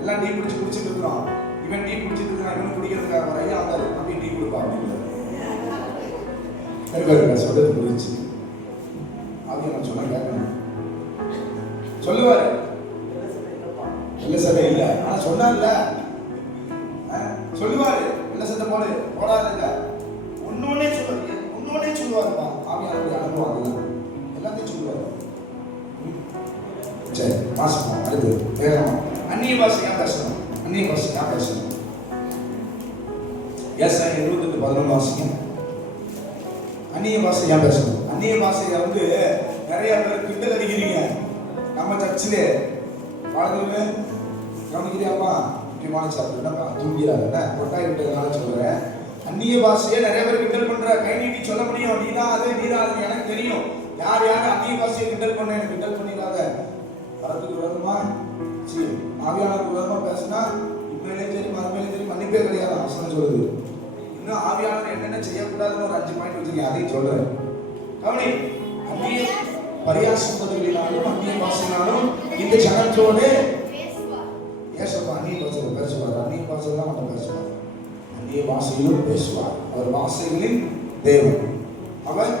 எல்லாம் டீ பிடிச்சிட்டு இருக்கிறோம். இவன் டீ குடிச்சிட்டு இருக்கான். இவன் குடிக்கிறதுக்காக வர ஐயா அந்த அப்படி டீ கொடுப்பா அப்படிங்கிறார். சொல்றது புரிஞ்சு அப்படி நான் சொன்ன கேட்கணும். சொல்லுவாரு வெள்ள சட்டை இல்லை, ஆனா சொன்னார்ல சொல்லுவாரு வெள்ள சட்டை போடு போடாது இல்லை. ஒன்னொன்னே சொல்லுவாரு, ஒன்னொன்னே சொல்லுவாருப்பா. ஆவியானவருடைய அனுபவம் அதுதான். எல்லாத்தையும் சொல்லுவாரு. சரி, வாசிப்போம். அடுத்து வேகமா அந்நிய பாஷை ஏன் பேசணும்? அந்நிய பாஷை ஏன் பேசணும்? ஏசாயா 28:11 வாசிங்க. அந்நிய பாஷை ஏன் பேசணும்? அந்நிய பாஷையை நிறைய பேர் கிண்டல் அடிக்கிறீங்க. நம்ம சர்ச்சிலே வாழ்ந்துருவே கவனிக்கிறியாப்பா? முக்கியமான சாப்பிட்டு என்னப்பா தூங்கிறாங்க கொட்டாய் விட்டதுனால சொல்றேன். அந்நிய பாஷையை நிறைய பேர் கிண்டல் பண்ற. கை நீட்டி சொல்ல முடியும், நீதான் அது எனக்கு தெரியும். யார் அந்நிய பாஷையை கிண்டல் பண்ண எனக்கு கிண்டல் பண்ணிடாத. வரத்துக்கு விரோதமா ஆவியானவருக்கு விரோதமா பேசினா இப்படியே சரி மறுமையிலே சரி மன்னிப்பே கிடையாது. அவசரம் சொல்லுது. இன்னும் ஆவியானவர் என்னென்ன செய்யக்கூடாதுன்னு ஒரு 5 பாயிண்ட் வச்சிருக்கேன், அதையும் சொல்றேன். கவனி. அந்நிய பரியாசம் பதிலாலும் அந்நிய பாஷையினாலும் இந்த ஜனத்தோடு ஏசப்பா அந்நிய பாஷையில பேசுவார். அந்நிய பாஷையில தான் அவன் பேசுவார். அந்நிய பாஷையிலும் பேசுவார். அவர் பாஷைகளின் தேவன். அவர்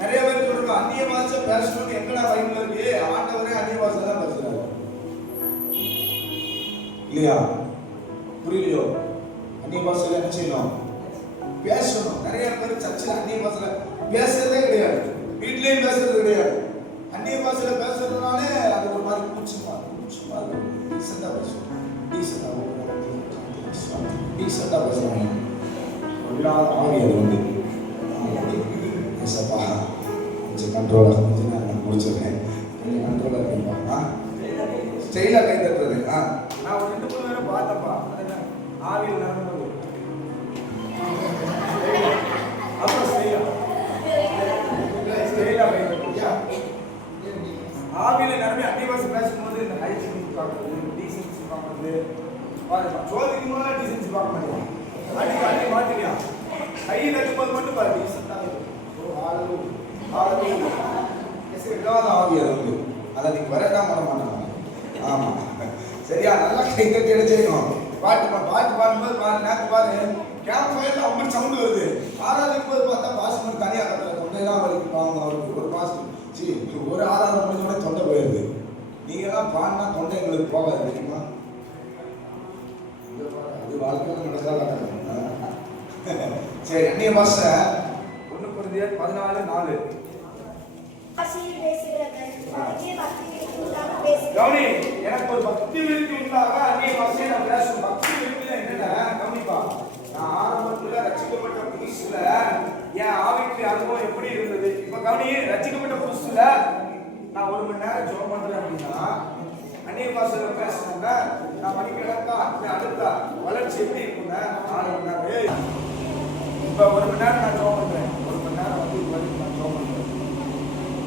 நிறைய பேர் சொல்றாங்க அந்நிய பாஷை பேசணும்னு எங்கடா பைபிள்ல இருக்கு? ஆண்டவரே அந்நிய பாஷை தான் பேசுறாரு இல்லையா? புரியலையோ? அந்நிய பாஷையில என்ன செய்யணும்? பேசணும். நிறைய பேர் சர்ச்சில் அந்நிய பாஷையில பேசுறதே கிடையாது. வீட்லயும் பேசுறது கிடையாது. அந்நிய பாஷையில பேசுறதுனாலே அது ஒரு மாதிரி கூச்சமா இருக்கும். டீசெண்டா பேசுவோம். டீசெண்டா பேசுவாங்க. இல்லாத ஆவி அது ஏசப்பா கொஞ்சம் கண்ட்ரோலாக கொஞ்சம் நான் முடிச்சிருக்கேன். கொஞ்சம் கண்ட்ரோலாக இருக்கேன்ப்பா. ஸ்டைலாக கை தட்டுறது. நான் ஒரு 2 3 பேரை பார்த்தப்பா. ஆவியில் நடந்தது அப்புறம் ஸ்டைலாக கை தட்டுறியா? ஆவியில் நிரம்பி அந்நிய பாஷை பேசும்போது இந்த ஹைஜீனிக் பார்க்குறது, டீசன்சி பார்க்குறது, சோதிக்கு முதல்ல டீசன்சி பார்க்க மாட்டேன். அன்னைக்கு மாட்டினியா கை தட்டும்போது மட்டும் பாரு டீசெண்டாக அதை நீங்க வரட்டாம பண்ண மாட்டாங்க. ஆமா சரியா? நல்லா கை தட்டி என்ன செய்யணும்? பாட்டு பாடும்போது பாரு. நேற்று பாரு கேம்ப் ஃபயர்ல அவங்க சவுண்ட் வருது. ஆராதிக்கும் போது பார்த்தா பாசம் தனியா கட்டுற தொண்டையெல்லாம் வலிக்கும். அவருக்கு ஒரு பாசம் ஒரு ஆராதனை முடிஞ்சோட தொண்டை போயிருது. நீங்க எல்லாம் பாடினா தொண்டை எங்களுக்கு போகாது தெரியுமா? அது வாழ்க்கையில நடந்ததா சரி. அந்நிய பாஷை 1 Corinthians 14:4. கவனி. எனக்கு ஒரு பக்தி விருத்தி உண்டாக அந்நிய பாஷையை நான் பேசணும். பக்தி விருத்தி என்னன்னா கவனிப்பா. நான் ஆரம்பத்துல ரட்சிக்கப்பட்ட புதுசுல என் ஆவிக்குரிய அனுபவம் எப்படி இருந்தது? இப்ப கவனி. ரட்சிக்கப்பட்ட புதுசுல நான் 1 மணி நேரம் ஜெபம் பண்றேன் அப்படின்னா அந்நிய பாஷையில பேசணும்னா நான் மணிக்கணக்கா அடுத்த வளர்ச்சி எப்படி இருக்குங்க? 4 மணி நேரம். இப்ப 1 மணி நேரம் நான் ஜெபம் பண்றேன். 1 மணி நேரம் நான் ஜெபம் பண்றேன்.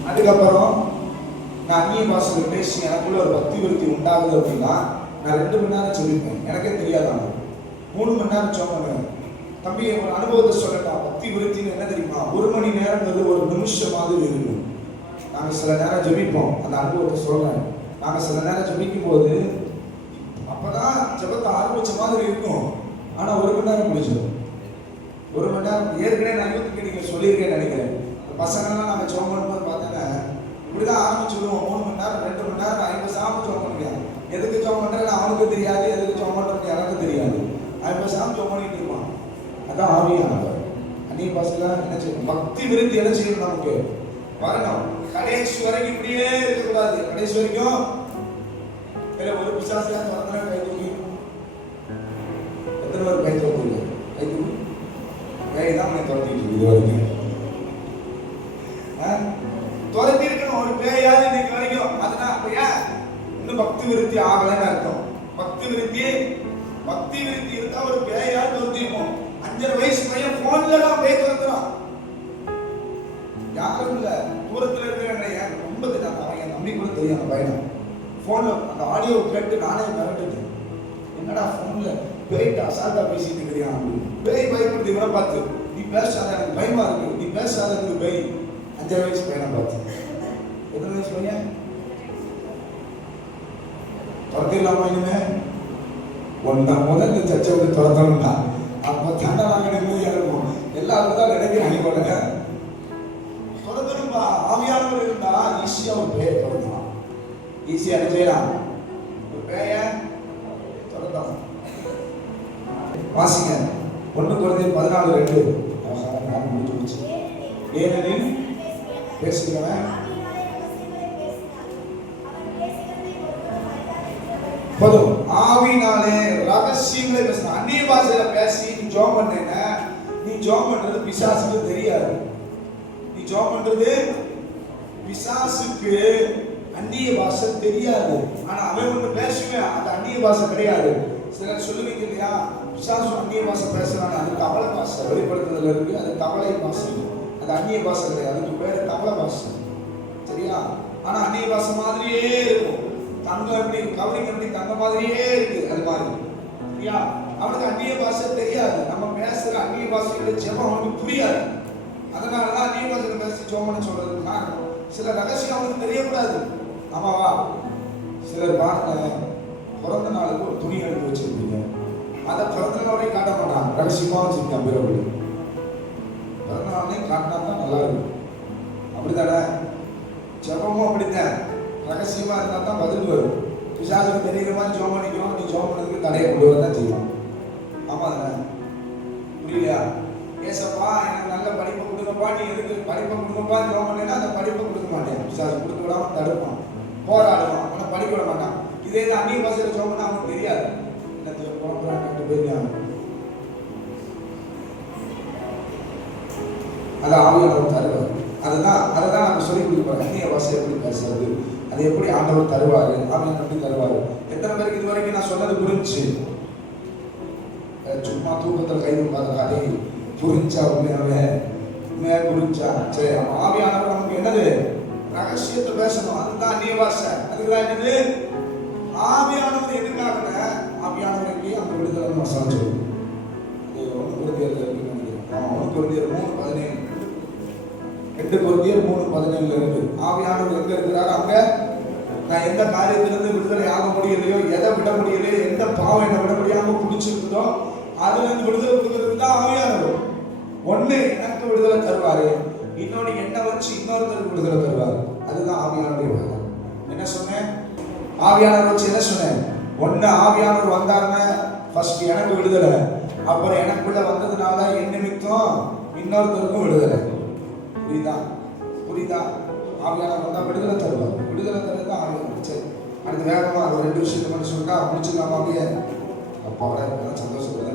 அதுக்கப்புறம் நான் அந்நிய பாஷையில பேசி எனக்குள்ள ஒரு பக்தி விருத்தி உண்டாகுது அப்படின்னா நான் 2 மணி நேரம் சொல்லியிருப்பேன். எனக்கே தெரியாதாங்க. 3 மணி நேரம் ஜெபம் பண்ணுவேன். தம்பி ஒரு அனுபவத்தை சொல்லட்டா? பக்தி விருத்தின்னு என்ன தெரியுமா? 1 மணி நேரங்கிறது ஒரு நிமிஷம் மாதிரி இருக்கும். நாங்கள் சில நேரம் ஜெபிப்போம். அந்த அனுபவத்தை சொல்றேன். நாங்கள் சில நேரம் ஜெபிக்கும் போது அப்பதான் ஜெபத்தை ஆரம்பிச்ச மாதிரி இருக்கும். ஆனா 1 மணி நேரம் முடிச்சிடும். 1 மணி நேரம் ஏற்கனவே நான் யூத்துக்கு நீங்க சொல்லியிருக்கேன்னு நினைக்கிறேன். பசங்கள்லாம் நாங்கள் ஜோம் பண்ணும்போது பார்த்தோன்னா இப்படிதான் ஆரம்பிச்சுடுவோம். 3 மணி நேரம் 2 மணி நேரம் 50 சாமி ஜோம் பண்ணுவேன். எதுக்கு ஜோம் பண்றேன்னு அவனுக்கு தெரியாது, எதுக்கு ஜோம் பண்றது எனக்கு தெரியாது. 50 சாமி ஜோம் பண்ணிட்டு இருப்பான். அதான் ஆவியானவர். அந்நிய பாஷையில என்ன செய்யணும்? பக்தி விருத்தி என்ன செய்யணும்? நமக்கு வரணும். கடைசி வரைக்கும் இப்படியே இருக்கக்கூடாது. கடைசி வரைக்கும் ஒரு பிசாசியா திறந்தா கை தூக்கி எத்தனை பேர் கை தூக்குங்க? கை தூக்கி கை தான் துரத்திட்டு இருக்கு இது வரைக்கும். துரத்தி இருக்கணும் ஒரு பேயாவது இன்னைக்கு வரைக்கும். அதுதான் அப்ப ஏன் இன்னும் பக்தி விருத்தி ஆகலன்னு அர்த்தம். பக்தி விருத்தி இருந்தா ஒரு பேயாவது துரத்திருப்போம். 5 வயசு பையன் போன்ல தான் பேய் துரத்துறான். யாரும் இல்ல, தூரத்துல இருக்கிற ரொம்ப தெரியும். அவன் என் தம்பி கூட தெரியும். அந்த பையன் போன்ல அந்த ஆடியோ கேட்டு நானே மிரண்டுட்டேன். என்னடா போன்ல பேய்ட்டு அசால்ட்டா பேசிட்டு இருக்கிறியா? பேய் பயப்படுது இவனை பார்த்து. நீ பேசாத, எனக்கு பயமா இருக்கு, நீ பேசாத பேய். 5 வயசு பையனை பார்த்து. எத்தனை வயசு பையன்? துரத்திடலாமா? இனிமே ஒன்னா முதல் இந்த சர்ச்சை விட்டு துரத்தணும்னா அப்ப தண்டை நாங்கள் நிம்மதியா இருக்கும். எல்லாரும் தான் நினைக்கிறாங்க போடுங்க. துரத்தணும்பா. ஆவியானவர் இருந்தா ஈஸியா ஒரு பேயை துரத்தலாம். ஈஸியா என்ன செய்யலாம்? ஒரு பேய துரத்தலாம். வாசிங்க 1 கொரிந்தியர் 14:2. முடிஞ்சு போச்சு. ஏனெனில் பேசுகிறவன் போதும் ஆவினாலே ரகசியங்களை பேசணும். அந்நிய பாஷையில பேசி நீ ஜோம் பண்ணேன்னா நீ ஜோம் பண்றது பிசாசுக்கு தெரியாது. நீ ஜோம் பண்றது பிசாசுக்கு அந்நிய பாஷை தெரியாது. ஆனா அவன் ஒண்ணு பேசுவேன், அது அந்நிய பாஷை கிடையாது. சிலர் சொல்லுவீங்க இல்லையா, பிசாசு அந்நிய பாஷை பேசுறாங்க, அது தவளை பாஷை. வெளிப்படுத்துதல் இருக்கு, அது தவளை பாஷை, அது அந்நிய பாஷை கிடையாது. அதுக்கு பேரு தவளை பாஷை. சரியா? ஆனா அந்நிய பாஷை மாதிரியே இருக்கும். தங்கம் எப்படி கவனிங்க எப்படி தங்க மாதிரியே இருக்கு, அது மாதிரி. சரியா? அவனுக்கு அந்நிய பாஷை தெரியாது. நம்ம பேசுற அந்நிய பாஷையோட ஜெபம் அவனுக்கு புரியாது. அதனாலதான் அந்நிய பாஷையில பேசி ஜெபம்னு சொல்றதுக்கு காரணம். சில ரகசியம் அவனுக்கு தெரியக்கூடாது. ஆமாவா? சிலர் பாருங்க, பிறந்த நாளுக்கு ஒரு துணி எடுத்து வச்சிருக்கீங்க, அதை பிறந்த நாளே காட்ட மாட்டான், ரகசியமா வச்சிருக்கான். பிறகு பிறந்த நாளே காட்டினா தான் நல்லா இருக்கும். அப்படித்தானே? ஜெபமும் அப்படித்தான், ரகசியமா இருந்தா தான் பதில் வரும். பிசாசுக்கு தெரியுற மாதிரி ஜோம் பண்ணிக்கிறோம், நீ ஜோம் பண்ணதுக்கு தடையை கொண்டு வரதான் செய்வோம். ஆமா தானே? புரியலையா? ஏசப்பா எனக்கு நல்ல படிப்பை கொடுங்கப்பா, நீ எதுக்கு படிப்பை கொடுங்கப்பா ஜோம் பண்ணேன்னா அந்த படிப்பை கொடுக்க மாட்டேன். பிசாசு கொடுக்க விடாம தடுப்பான், போராடுவான், அவனை படிக்க விட மாட்டான். இதே அந்நிய பாஷையில ஜோம் பண்ணா அவனுக்கு தெரியாது. என்னத்துல போறான் போயிருக்காங்க. அது ஆவியானவர் தருவார். அதுதான் நம்ம சொல்லி கொடுப்போம். அந்நிய பாஷை எப்படி பேசுறது, அது எப்படி ஆண்டவர் தருவாரு, ஆவியானவர் எப்படி தருவாரு. எத்தனை பேருக்கு இது வரைக்கும் நான் சொன்னது புரிஞ்சு? சும்மா தூக்கத்தில் கை கொடுக்காத கதை புரிஞ்சா? உண்மையாவே புரிஞ்சா? சரி, ஆவியானவர் நமக்கு என்னது? ரகசியத்தை பேசணும். அதுதான் அந்நிய பாஷை. அதுதான் என்னது? ஆவியானவர் எதுக்காக? ஆவியானவருக்கு அந்த விடுதலை மசாலா சொல்லுது. அது 1 கொரிந்தியர் 3:17. 2 கொரிந்தியர் 3:17 இருக்கு. ஆவியானவர் எங்க இருக்கிறாரு? அங்க நான் எந்த காரியத்திலிருந்து விடுதலை ஆக முடியலையோ, எதை விட முடியலையோ, எந்த பாவம் என்ன விட முடியாம பிடிச்சிருக்குதோ அதுல இருந்து விடுதலை கொடுக்கறதுக்கு தான் ஆவியானவர். ஒண்ணு எனக்கு விடுதலை தருவாரு, இன்னொன்னு என்ன வச்சு இன்னொருத்தருக்கு விடுதலை தருவாரு. அதுதான் ஆவியானவர் வேலை. என்ன சொன்னேன்? ஆவியானவர் வச்சு என்ன சொன்னேன்? ஒண்ணு ஆவியானவர் வந்தாருன்னா ஃபர்ஸ்ட் எனக்கு விடுதலை, அப்புறம் எனக்குள்ள வந்ததுனால என் நிமித்தம் இன்னொருத்தருக்கும் விடுதலை. புரியுதா? ஆவியானவர் வந்தா விடுதலை தருவார். விடுதலை தருவது ஆவியானவர். சரி, அடுத்து வேகமா ஒரு 2 விஷயத்தை மட்டும் சொல்லிட்டா முடிச்சுக்கலாம். அப்படியே அப்பாவோட சந்தோஷப்படுறேன்.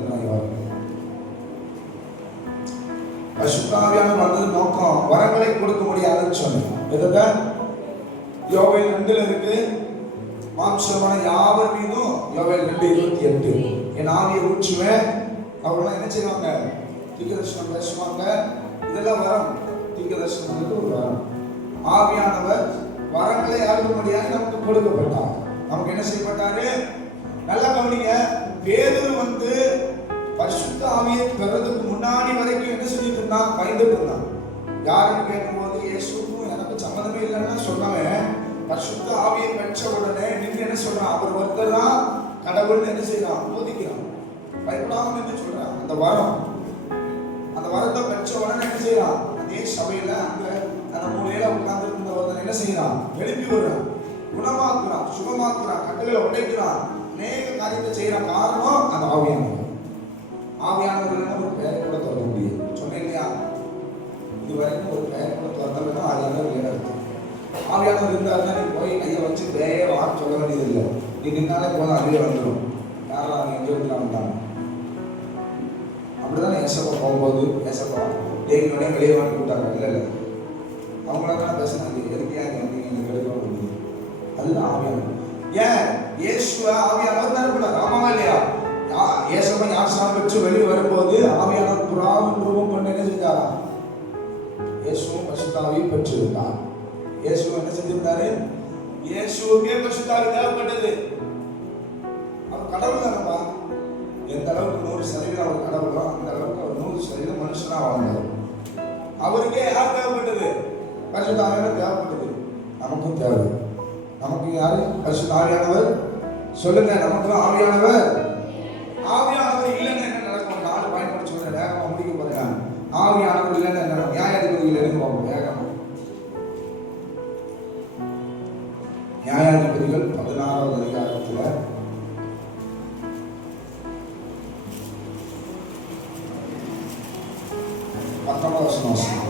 பரிசுத்த ஆவியானவர் வந்தது நோக்கம் வரங்களை கொடுக்க முடியாதுன்னு சொன்னேன். எதை? யோவேல் 2 இருக்கு. மாம்சமான யாவர் மீதும் யோவேல் 2:28 என் ஆவியை ஊற்றுவேன். அவங்களாம் என்ன செய்வாங்க? தீர்க்கதரிசனம் பேசுவாங்க. இதெல்லாம் வரம். தீர்க்கதரிசனம் ஒரு வரம். ஆவியானவர் வரங்களை அருளும்படியாக நமக்கு கொடுக்கப்பட்டார். நமக்கு என்ன செய்யப்பட்டாரு? நல்லா கவனிங்க. பேதுரு வந்து பரிசுத்த ஆவியை பெறதுக்கு முன்னாடி வரைக்கும் என்ன செஞ்சுட்டு இருந்தான்? பயந்துட்டு இருந்தான். யாருன்னு கேட்கும்போது இயேசுக்கும் எனக்கு சம்மந்தமே இல்லைன்னா சொன்னவன் பரிசுத்த ஆவியை பெற்ற உடனே நீங்க என்ன சொல்றான்? அவர் ஒருத்தர் தான் கடவுள்னு என்ன செய்யறான்? போதிக்கிறான். பயப்படாமல் என்று சொல்றான். அந்த வரத்தை பெற்ற உடனே என்ன செய்யறான்? அதே சபையில அங்க அந்த மூலையில உட்கார்ந்து இருந்த ஒருத்தன் என்ன செய்யறான்? எழுப்பி விடுறான், குணமாக்குறான், சுகமாக்குறான், கட்டுகளை உடைக்கிறான், அநேக காரியத்தை செய்யறான். காரணம் அந்த ஆவியானவர் ஒரு பெயரை கூட திறக்க முடியும். சொன்னேன் இல்லையா? இதுவரைக்கும் ஒரு பெயரை கூட திறந்தா ஆவியானவர் இல்லைன்னு அர்த்தம். ஆவியானவர் இருந்தாருன்னா நீ போய் கையை வச்சு பேய வான்னு சொல்ல வேண்டியது இல்லை. நீ நின்னாலே போதும், அதுவே வந்துடும். யாரும் அவங்க எங்கே இருந்தா வந்தாங்க. அப்படிதான் ஏசப்பா போகும்போது ஏசப்பா தேவியோட வெளியே வாங்கி விட்டாங்க. இல்லை அவங்கள தான் பேசினாங்க, எதுக்கு ஏன் வந்தீங்க, எனக்கு எடுக்க முடியும். அதுதான் ஆவியானவர். ஏன் இயேசுவ ஆவியானவர் தான் இருக்கணும். ஆமாவா இல்லையா? இயேசுவை ஞானஸ்நானம் பெற்று வெளியே வரும்போது ஆவியானவர் புறாவின் ரூபம் கொண்டு என்ன செஞ்சாரா? இயேசுவும் பரிசுத்த ஆவியை பெற்றிருந்தார். இயேசு என்ன செஞ்சிருந்தாரு? இயேசுவுக்கே பரிசுத்த ஆவி தேவைப்பட்டது. அவர் கடவுள் தானப்பா. எந்த அளவுக்கு 100% அவர் கடவுளோ அந்த அளவுக்கு அவர் 100% மனுஷனா வாழ்ந்தார். அவருக்கே யார் தேவைப்பட்டது? பரிசுத்த ஆவியானவர் தேவைப்பட்டது. நமக்கும் தேவை. நமக்கு யாரு? பரிசுத்த ஆவியானவர். சொல்லுங்க, நமக்கு ஆவியானவர். ஆவியானவர் இல்லைன்னு என்ன நடக்கும்? 4 பாயிண்ட் சொல்றேன், வேகமா முடிக்க போறேன். ஆவியானவர் இல்லைன்னு என்ன நடக்கும்? நியாயாதிபதிகள் இருந்து போகும் வேகமா. நியாயாதிபதிகள் 16வது அதிகாரத்துல 19வது வசனம்.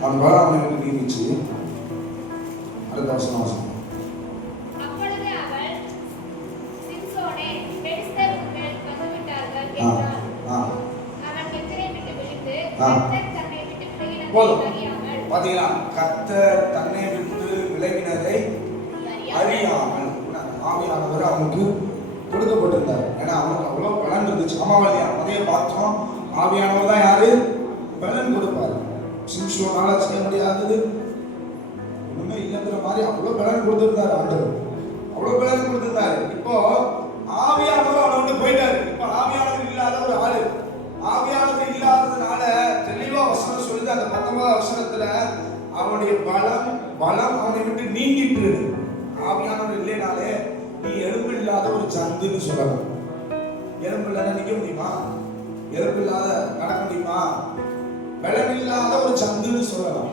அவன் பலம் அவனை விட்டு நீங்கிச்சு. அடுத்த வசனம். அப்பொழுது அவள் சிம்சோனே பெலிஸ்தரின் மேல் வந்துவிட்டார்கள் என்றாள். அவன் எத்திரை விட்டு விழுந்து கர்த்தர் தன்னை விட்டு விலகினதை அறியாமல். பாத்தீங்களா? கர்த்தர் தன்னை விட்டு விலகினதை அறியாமல் ஆவியானவர் அவனுக்கு கொடுக்கப்பட்டிருந்தார். ஏன்னா அவனுக்கு அவ்வளவு பலன் இருந்துச்சு. அம்மாவளியா அதையே பார்த்தோம். ஆவியானவர் தான் யாரு? பலன் கொடுப்பாரு. சிம்சோனால செய்ய முடியாதது ஒண்ணுமே இல்லைங்கிற மாதிரி அவ்வளவு பலன் கொடுத்திருந்தாரு ஆண்டவர். அவ்வளவு பலன் கொடுத்திருந்தாரு. இப்போ ஆவியானவர் அவனை விட்டு போயிட்டாரு. இப்போ ஆவியானவர் இல்லாத ஒரு ஆளு. ஆவியானவர் இல்லாததுனால தெளிவா வசனம் சொல்லுது. அந்த 19வது வசனத்துல அவனுடைய பலம் அவனை விட்டு நீங்கிட்டு. ஆவியானவர் இல்லைனாலே நீ எலும்பு இல்லாத ஒரு சந்துன்னு சொல்லலாம். எலும்பு இல்லாத நிக்க முடியுமா? எலும்பு இல்லாத நடக்க முடியுமா? பலமில்லாத ஒரு சந்துன்னு சொல்லலாம்.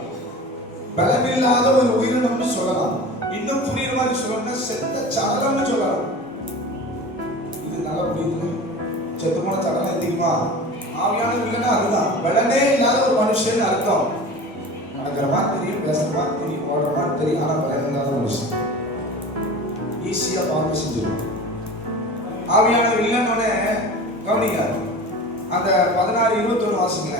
பலமில்லாத ஒரு உயிரினம்னு சொல்லலாம். இன்னும் புரியுற மாதிரி சொல்லணும்னா செத்த சடலம்னு சொல்லலாம். இது நல்லா புரியுது. செத்து போன சடலம் எந்திக்குமா? ஆவியானவர் இல்லைன்னா அதுதான் பலனே இல்லாத ஒரு மனுஷன் அர்த்தம். நடக்கிற மாதிரி தெரியும், பேசுற மாதிரி தெரியும், ஓடுற மாதிரி தெரியும், ஆனா பலன் இல்லாத மனுஷன். ஈஸியா பார்க்க செஞ்சிடும். ஆவியானவர் இல்லைன்னு கவனிங்க. அந்த 16-21 வாசிங்க.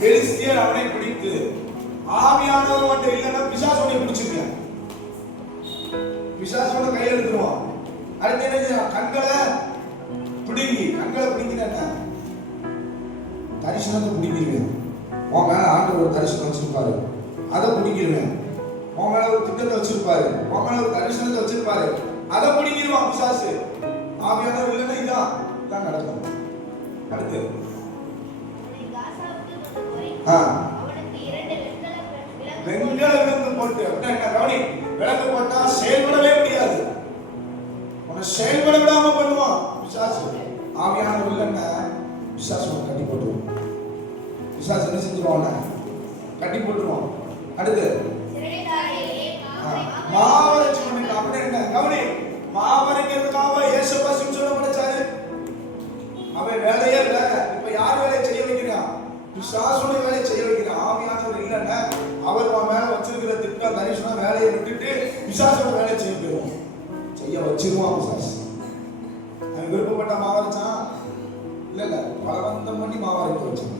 பெலிஸ்தியர் அவனை பிடித்து ஆவியானவர் மட்டும் இல்லைன்னா பிசாசோட பிடிச்சிருக்கான். பிசாசோட கையில் எடுத்துருவான். அடுத்து என்ன செய்யலாம்? கண்களை பிடிங்கினா தரிசனத்தை பிடிக்கிடுவேன். உன் மேல ஆண்டவர் ஒரு தரிசனம் வச்சிருப்பாரு, அதை பிடிக்கிடுவேன். உன் மேல ஒரு திட்டத்தை வச்சிருப்பாரு, உன் மேல ஒரு தரிசனத்தை வச்சிருப்பாரு, அதை பிடிக்கிடுவான் பிசாசு. ஆவியானவர் இல்லைன்னா இதான் நடக்கும். அடுத்து வெண்கல விளக்கு போட்டு கவனி. விளக்கு போட்டா செயல்படவே முடியாது. உன்னை செயல்பட விடாம பண்ணுவான் பிசாசு. ஆவியானவர் இல்லைன்னா பிசாசு கட்டி போட்டுருவோம். பிசாசு என்ன செஞ்சுருவான்? கட்டி போட்டுருவான். அடுத்து மாவரைச்சு பண்ணிட்டு அப்படி என்ன கவனி. மாவரைக்கிறதுக்காக இயேசுப்பா சிம்சோனை படைச்சாரு. அவன் வேலையே இல்லை. இப்ப யார் வேலையை செய்ய வைக்கிறான்? பிசாசுடைய வேலையை செய்ய வைக்கிறான். ஆவியானவர் இல்லைன்னா அவர் மேல வச்சிருக்கிற திட்டம் தரிசனம் வேலையை விட்டுட்டு பிசாசோட வேலையை செய்ய வச்சிருவான் பிசாசு. அவன் விருப்பப்பட்ட மாவரைச்சான் இல்ல பலவந்தம் பண்ணி மாவரைக்க வச்சான்.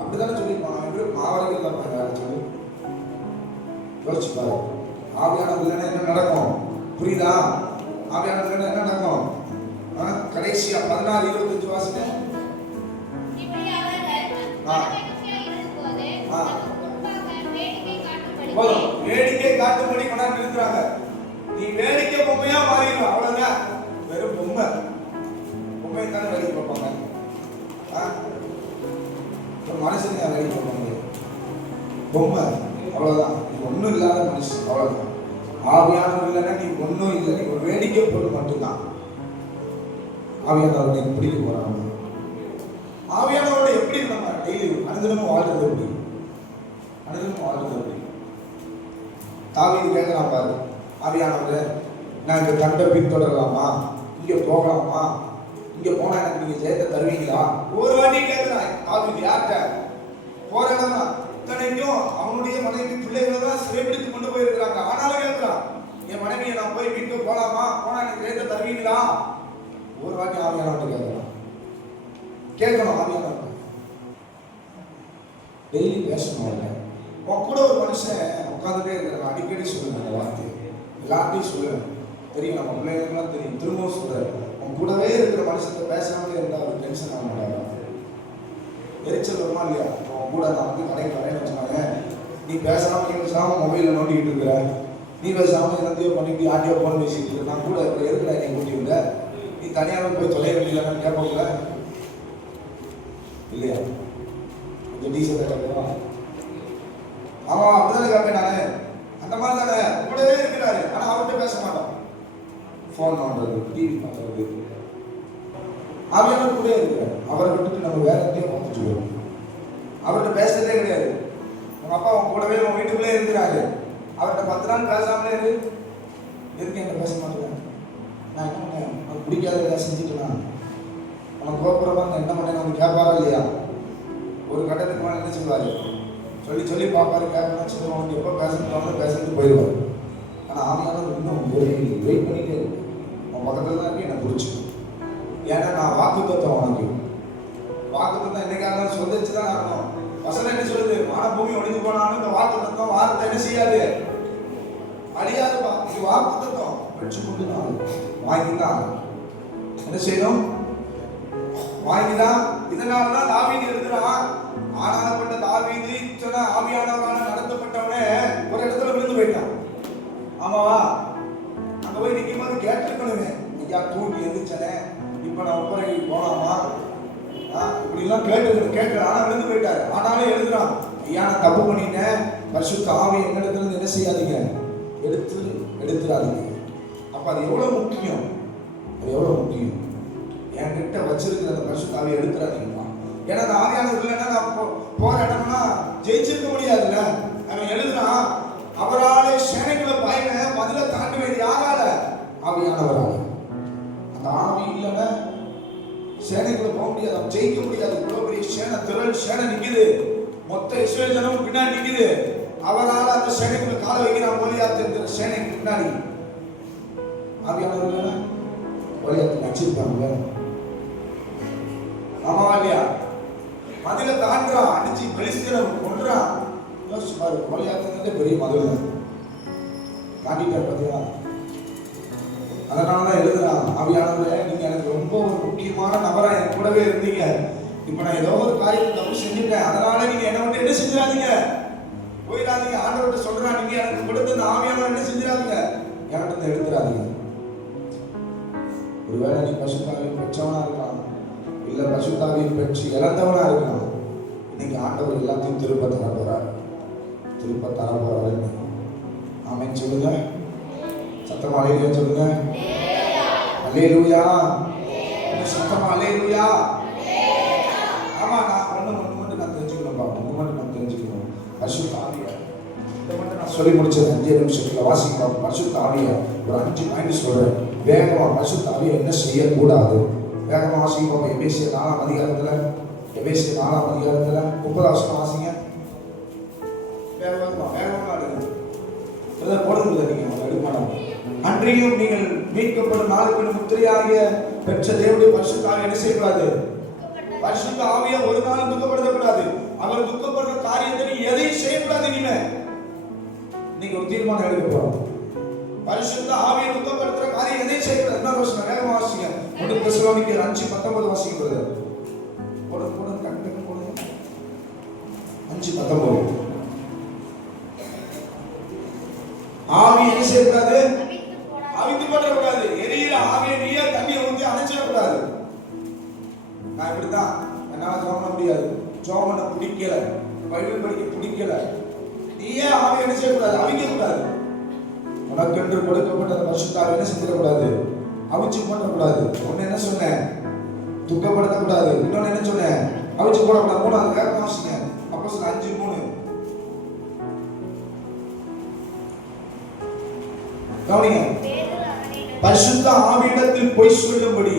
அப்படித்தானே சொல்லிருப்பான். அவன் மாவரைக்க வேலை சொல்லி யோசிச்சு பாரு. ஆவியானவர் இல்லைன்னா என்ன நடக்கும்? புரியுதா? ஆவியானவர் இல்லைன்னா என்ன நடக்கும்? கடைசியா 16-25 வாசிங்க. வேடிக்கை காட்டும்படி கொண்டாந்து நிறுத்துறாங்க. நீ வேடிக்கை பொம்மையா மாறிடுவ, அவ்வளவுதான். வெறும் பொம்மை தானே வேடிக்கை பார்ப்பாங்க. ஒரு மனுஷன் யார் வேடிக்கை பார்ப்பாங்க? பொம்மை, அவ்வளவுதான். நீ ஒன்றும் இல்லாத மனுஷன், அவ்வளவுதான். ஆவியானவர் இல்லைன்னா நீ ஒன்றும் இல்லை, நீ ஒரு வேடிக்கை பொருள் மட்டும்தான். ஆவியானவரை பிடிக்க போறாங்க. ஆவியானவரோட எப்படி நம்ம டெய்லி அனுதினமும் வாழ்றது எப்படி? தாவீது கேட்கலாம் பாரு, ஆவியானவரே நான் இந்த தண்டை பின்தொடரலாமா, இங்க போகலாமா, இங்க போனா எனக்கு நீங்க ஜெயத்தை தருவீங்களா? ஒரு வாட்டி கேட்கிறான் தாவீது. யார்கிட்ட? போற இடம் தான். இத்தனைக்கும் அவனுடைய மனைவி பிள்ளைகளை தான் சிறைபிடித்து கொண்டு போயிருக்கிறாங்க. ஆனாலும் கேட்கிறான், என் மனைவியை நான் போய் வீட்டுக்கு போலாமா, போனா எனக்கு ஜெயத்தை தருவீங்களா? ஒரு வாட்டி ஆவியானவர்கிட்ட கேட்கணும். ஆவியானவர் டெய்லி பேசணும். உன் கூட ஒரு மனுஷன் உட்காந்துட்டே இருக்கிறாங்க. அடிக்கடி சொல்லுங்க அந்த வார்த்தை, எல்லாத்தையும் சொல்லுவேன். தெரியும், நம்ம பிள்ளைங்களுக்குலாம் தெரியும். திரும்பவும் சொல்றேன், உன் கூடவே இருக்கிற மனுஷத்தை பேசாமலே இருந்தால் அவர் டென்ஷன் ஆக மாட்டாங்க. எரிச்சல் வருமா இல்லையா? உன் கூட நான் வந்து கடைக்கு வரேன்னு வச்சுனாங்க, நீ பேசாம மொபைலில் நோண்டிக்கிட்டு இருக்கிற, நீ பேசாமல் என்னத்தையோ பண்ணிட்டு ஆட்டியோ போன் பேசிட்டு இருக்க, நான் கூட இப்போ இருக்கிற நீ கூட்டியிருந்த, நீ தனியாக போய் தொலைய வேண்டியதானு கேட்போம்ல இல்லையா? கொஞ்சம் டீசெண்டாக கேட்கலாம். அவன் அப்படிதானே கேட்பேன் நானு. அந்த மாதிரி தானே கூடவே இருக்கிறாரு, ஆனா அவர்கிட்ட பேச மாட்டோம். போன் பண்றது, டிவி பண்றது. ஆவியானவர் கூட இருக்கிறார். அவரை விட்டுட்டு நம்ம வேற எங்கேயும் பார்த்துட்டு வரோம். அவர்கிட்ட பேசுறதே கிடையாது. உங்க அப்பா அவன் கூடவே உன் வீட்டுக்குள்ளே இருக்கிறாரு, அவர்கிட்ட 10 நாள் பேசாமலே இரு. எதுக்கு என்கிட்ட பேச மாட்டேன்? நான் என்ன பண்ணேன்? உனக்கு பிடிக்காத ஏதாவது செஞ்சுக்கலாம், உனக்கு கோபுரமா என்ன பண்ணேன் அவங்க கேட்பாரா இல்லையா? ஒரு கட்டத்துக்கு மேலே என்ன சொல்லுவாரு? சொல்லி பார்ப்பாரு, கேட்கணும் சொல்லுவாங்க. எப்போ பேசணும் பேசிட்டு போயிடுவார். ஆனால் ஆவியானவர் இன்னும் வெயிட் பண்ணிட்டே இருக்கு. அவன் பக்கத்தில் தான் இருக்கு, எனக்கு பிடிச்சிக்கும். ஏன்னா நான் வாக்குத்தத்தம் உனக்கு வாக்குத்தத்தம் என்னைக்காக சொல்லிச்சு தான் ஆகணும். வசனம் என்ன சொல்லுது? வானபூமி ஒழிஞ்சு போனாலும் இந்த வாக்குத்தத்தம் வார்த்தை என்ன செய்யாது, அழியாதுப்பா. இது வாக்குத்தத்தம் பெற்றுக்கொண்டு தான் வாங்கிதான் என்ன செய்யணும், வாங்கிதான். இதனாலதான் தாவீது எழுதுறான், ஆனாலப்பட்ட தாவீது சொன்ன ஆவியானவரான நடத்தப்பட்டவனே ஒரு இடத்துல விழுந்து போயிட்டான். ஆமாவா? அங்க போய் நிற்கும் போது கேட்டிருக்கணுமே, ஐயா தூங்கி எந்திரிச்சனே, இப்ப நான் ஒப்பரைக்கு போலாமா, இப்படி எல்லாம் கேட்கல. ஆனா விழுந்து போயிட்டாரு. ஆனாலும் எழுதுறான், ஐயா நான் தப்பு பண்ணிட்டேன், பரிசுத்த ஆவி என்னிடத்துல இருந்து என்ன செய்யாதீங்க, எடுத்துடாதீங்க. அப்ப அது எவ்வளவு முக்கியம், என்கிட்ட வச்சிருக்கிற அந்த பரிசுத்த ஆவியை எடுத்துடாதீங்க. ஏன்னா அந்த ஆவியானவர் இல்லைன்னா நான் போற இடம்னா ஜெயிச்சிருக்க முடியாதுல்ல. அவன் எழுதுறான், அவராலே சேனைக்குள்ள பயண பதில தாண்டுவது யாரால? ஆவியானவரால. அந்த ஆவி இல்லைன்னா சேனைக்குள்ள போக முடியாது, அவன் ஜெயிக்க முடியாது. இவ்வளவு பெரிய சேனை, திரள் சேனை நிக்குது, மொத்த இஸ்ரேல் ஜனமும் பின்னாடி நிக்குது. அவரால் அந்த சேனைக்குள்ள கால வைக்கிறான். கோலியாத் சேனைக்கு பின்னாடி ஆவியானவர் இல்லைன்னா கோலியாத் நடிச்சிருப்பாங்க. ஆமாவா இல்லையா? மதில தாண்டுறான், அடிச்சு பெலிஸ்தீனை கொன்றான். யோசிச்சு பாரு, கோலியாத் பெரிய மதில் தான் தாண்டிட்டார் பார்த்தீங்களா? அதனாலதான் எழுதுறான், ஆவியானவரே நீங்க எனக்கு ரொம்ப ஒரு முக்கியமான நபரா என் கூடவே இருந்தீங்க. இப்ப நான் ஏதோ ஒரு காரியம் தப்பு செஞ்சுட்டேன், அதனால நீங்க என்ன வந்து என்ன செஞ்சிடாதீங்க, போயிடாதீங்க. ஆண்டவர்கிட்ட சொல்றான், நீங்க எனக்கு கொடுத்த இந்த ஆவியானவர் என்ன செஞ்சிடாதீங்க, என்கிட்ட எடுத்துடாதீங்க. ஒருவேளை நீ பசுத்தாவியை பெற்றவனா இருக்கலாம், இல்ல பசுத்தாவியை பெற்று இழந்தவனா இருக்கலாம். இன்னைக்கு ஆண்டவர் எல்லாத்தையும் திருப்ப தர போறாரு. ஆமென் சொல்லுங்க, சத்தமா அல்லேலூயா சொல்லுங்க. அல்லேலூயா, சத்தமா அல்லேலூயா. ஆமா, நான் ஒண்ணு மட்டும் நான் தெரிஞ்சுக்கணும்பா, ஒண்ணு மட்டும் நான் தெரிஞ்சுக்கணும். பரிசுத்த ஆவியார் இதை மட்டும் நான் சொல்லி முடிச்சது 5 நிமிஷத்துல வாசிக்கலாம். பரிசுத்த ஆவியார் ஒரு 5 பாயிண்ட் சொல்றேன். வேகமா பரிசுத்த ஆவியார் என்ன செய்யக்கூடாது, வேகமா வாசிப்போம். எபேசியர் 4ஆம் அதிகாரத்துல 30 வசனம் வாசிங்க. வேகமா போடுறது நீங்க எடுக்கணும். அன்றையும் நீங்கள் மீட்கப்படும் நாளுக்கு முத்திரையாகிய பெற்ற தேவனுடைய பரிசுத்த ஆவியை என்ன செய்யக்கூடாது, பரிசுத்த ஆவியை ஒரு நாளும் துக்கப்படுத்தக்கூடாது. அவர் துக்கப்படுற காரியத்தை நீ எதையும் செய்யக்கூடாது. நீங்க ஒரு தீர்மானம் எடுக்க போறோம். பரிசுத்த ஆவியை துக்கப்படுத்துற காரியம் எதையும் செய்யக்கூடாது. என்ன யோசனை? வேகமா வாசிங்க. 1 தெசலோனிக்கேயர் 5:19 வாசிக்கிறது. போடுங்க கரெக்டா போடுங்க. 5:19 என்ன செய்யக்கூடாது? அவித்து போடாதே. அவித்து போடக்கூடாது. எரியிற ஆவியை நீயே தண்ணியை ஊற்றி அணைச்சிடக்கூடாது. நான் இப்படிதான், என்னால ஜெபம் பண்ண முடியாது, ஜெபம் பண்ண பிடிக்கல, பைபிள் படிக்க பிடிக்கல, நீயே ஆவியை என்ன செய்யக்கூடாது? அவிக்க கூடாது. உனக்கென்று கொடுக்கப்பட்ட அந்த பரிசுத்த ஆவியை என்ன செஞ்சிடக்கூடாது? அவிச்சு போடக்கூடாது. ஒன்னு என்ன சொன்னேன்? துக்கப்படுத்தக்கூடாது. இன்னொன்னு என்ன சொன்னேன்? அவிச்சு போடக்கூடாது. மூணாவது வேற வாசிங்க. அப்போஸ்தலர் 5:3. கவனிங்க. பேதுரு அவனிடம், பரிசுத்த ஆவியிடத்தில் பொய் சொல்லும்படி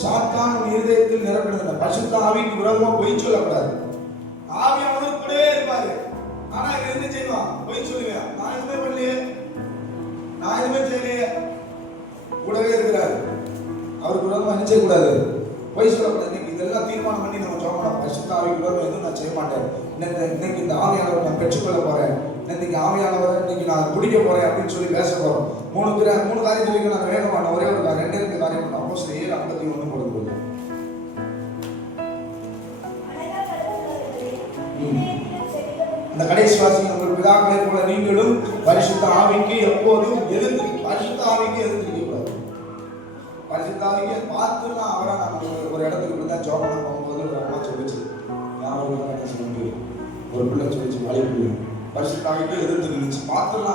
சாத்தான் உன் இருதயத்தில் நிரப்பினது. பரிசுத்த ஆவிக்கு விரோதமா பொய் சொல்லக்கூடாது. ஆவி அவனுக்கு கூடவே இருப்பாரு. ஆனா இவன் என்ன செய்வான்? பொய் சொல்லுவேன். நான் எதுவுமே பண்ணலையே, நான் எதுவுமே செய்யலையே. கூடவே இருக்கிறாரு. அவருக்கு விரோதமா என்ன செய்யக்கூடாது? பொய் சொல்லக்கூடாது. இதெல்லாம் தீர்மானம் பண்ணி நம்ம சொல்லணும். பரிசுத்த ஆவிக்கு விரோதம் எதுவும் நான் செய்ய மாட்டேன். இன்னைக்கு இந்த ஆவியானவரை நான் பெற்றுக்கொள்ள போறேன். இன்னைக்கு ஆவியானவரை இன்னைக்கு நான் குடிக்க போறேன் அப்படின்னு சொல்லி பேச போறோம். மூணு காரியம் சொல்லி நான் வேகமான ஒரே ஒரு ரெண்டு காரியம் பண்ணோம். அப்போஸ்தலர் 7:51 கொடுக்குது. அந்த கடைசி வாசிங்க. உங்கள் பிதாக்களை போல நீங்களும் பரிசுத்த ஆவிக்கு எப்போதும் எதிர்த்து, பரிசுத்த ஆவிக்கு எதிர்த்து கூடாது. பரிசுத்த ஆவிக்கு பார்த்துலாம் அவரை நம்ம ஒரு இடத்துக்கு இப்படி தான் ஜோம் பண்ண போகும்போது ஒரு அம்மா சொல்லிச்சு, ஞாபகம் என்ன சொல்லிட்டு ஒரு பிள்ளை சொல்லிச்சு, மழை பிள்ளை பரிசுத்த ஆவிக்கு எதிர்த்து நின்றுச்சு. பார்த்துலாம்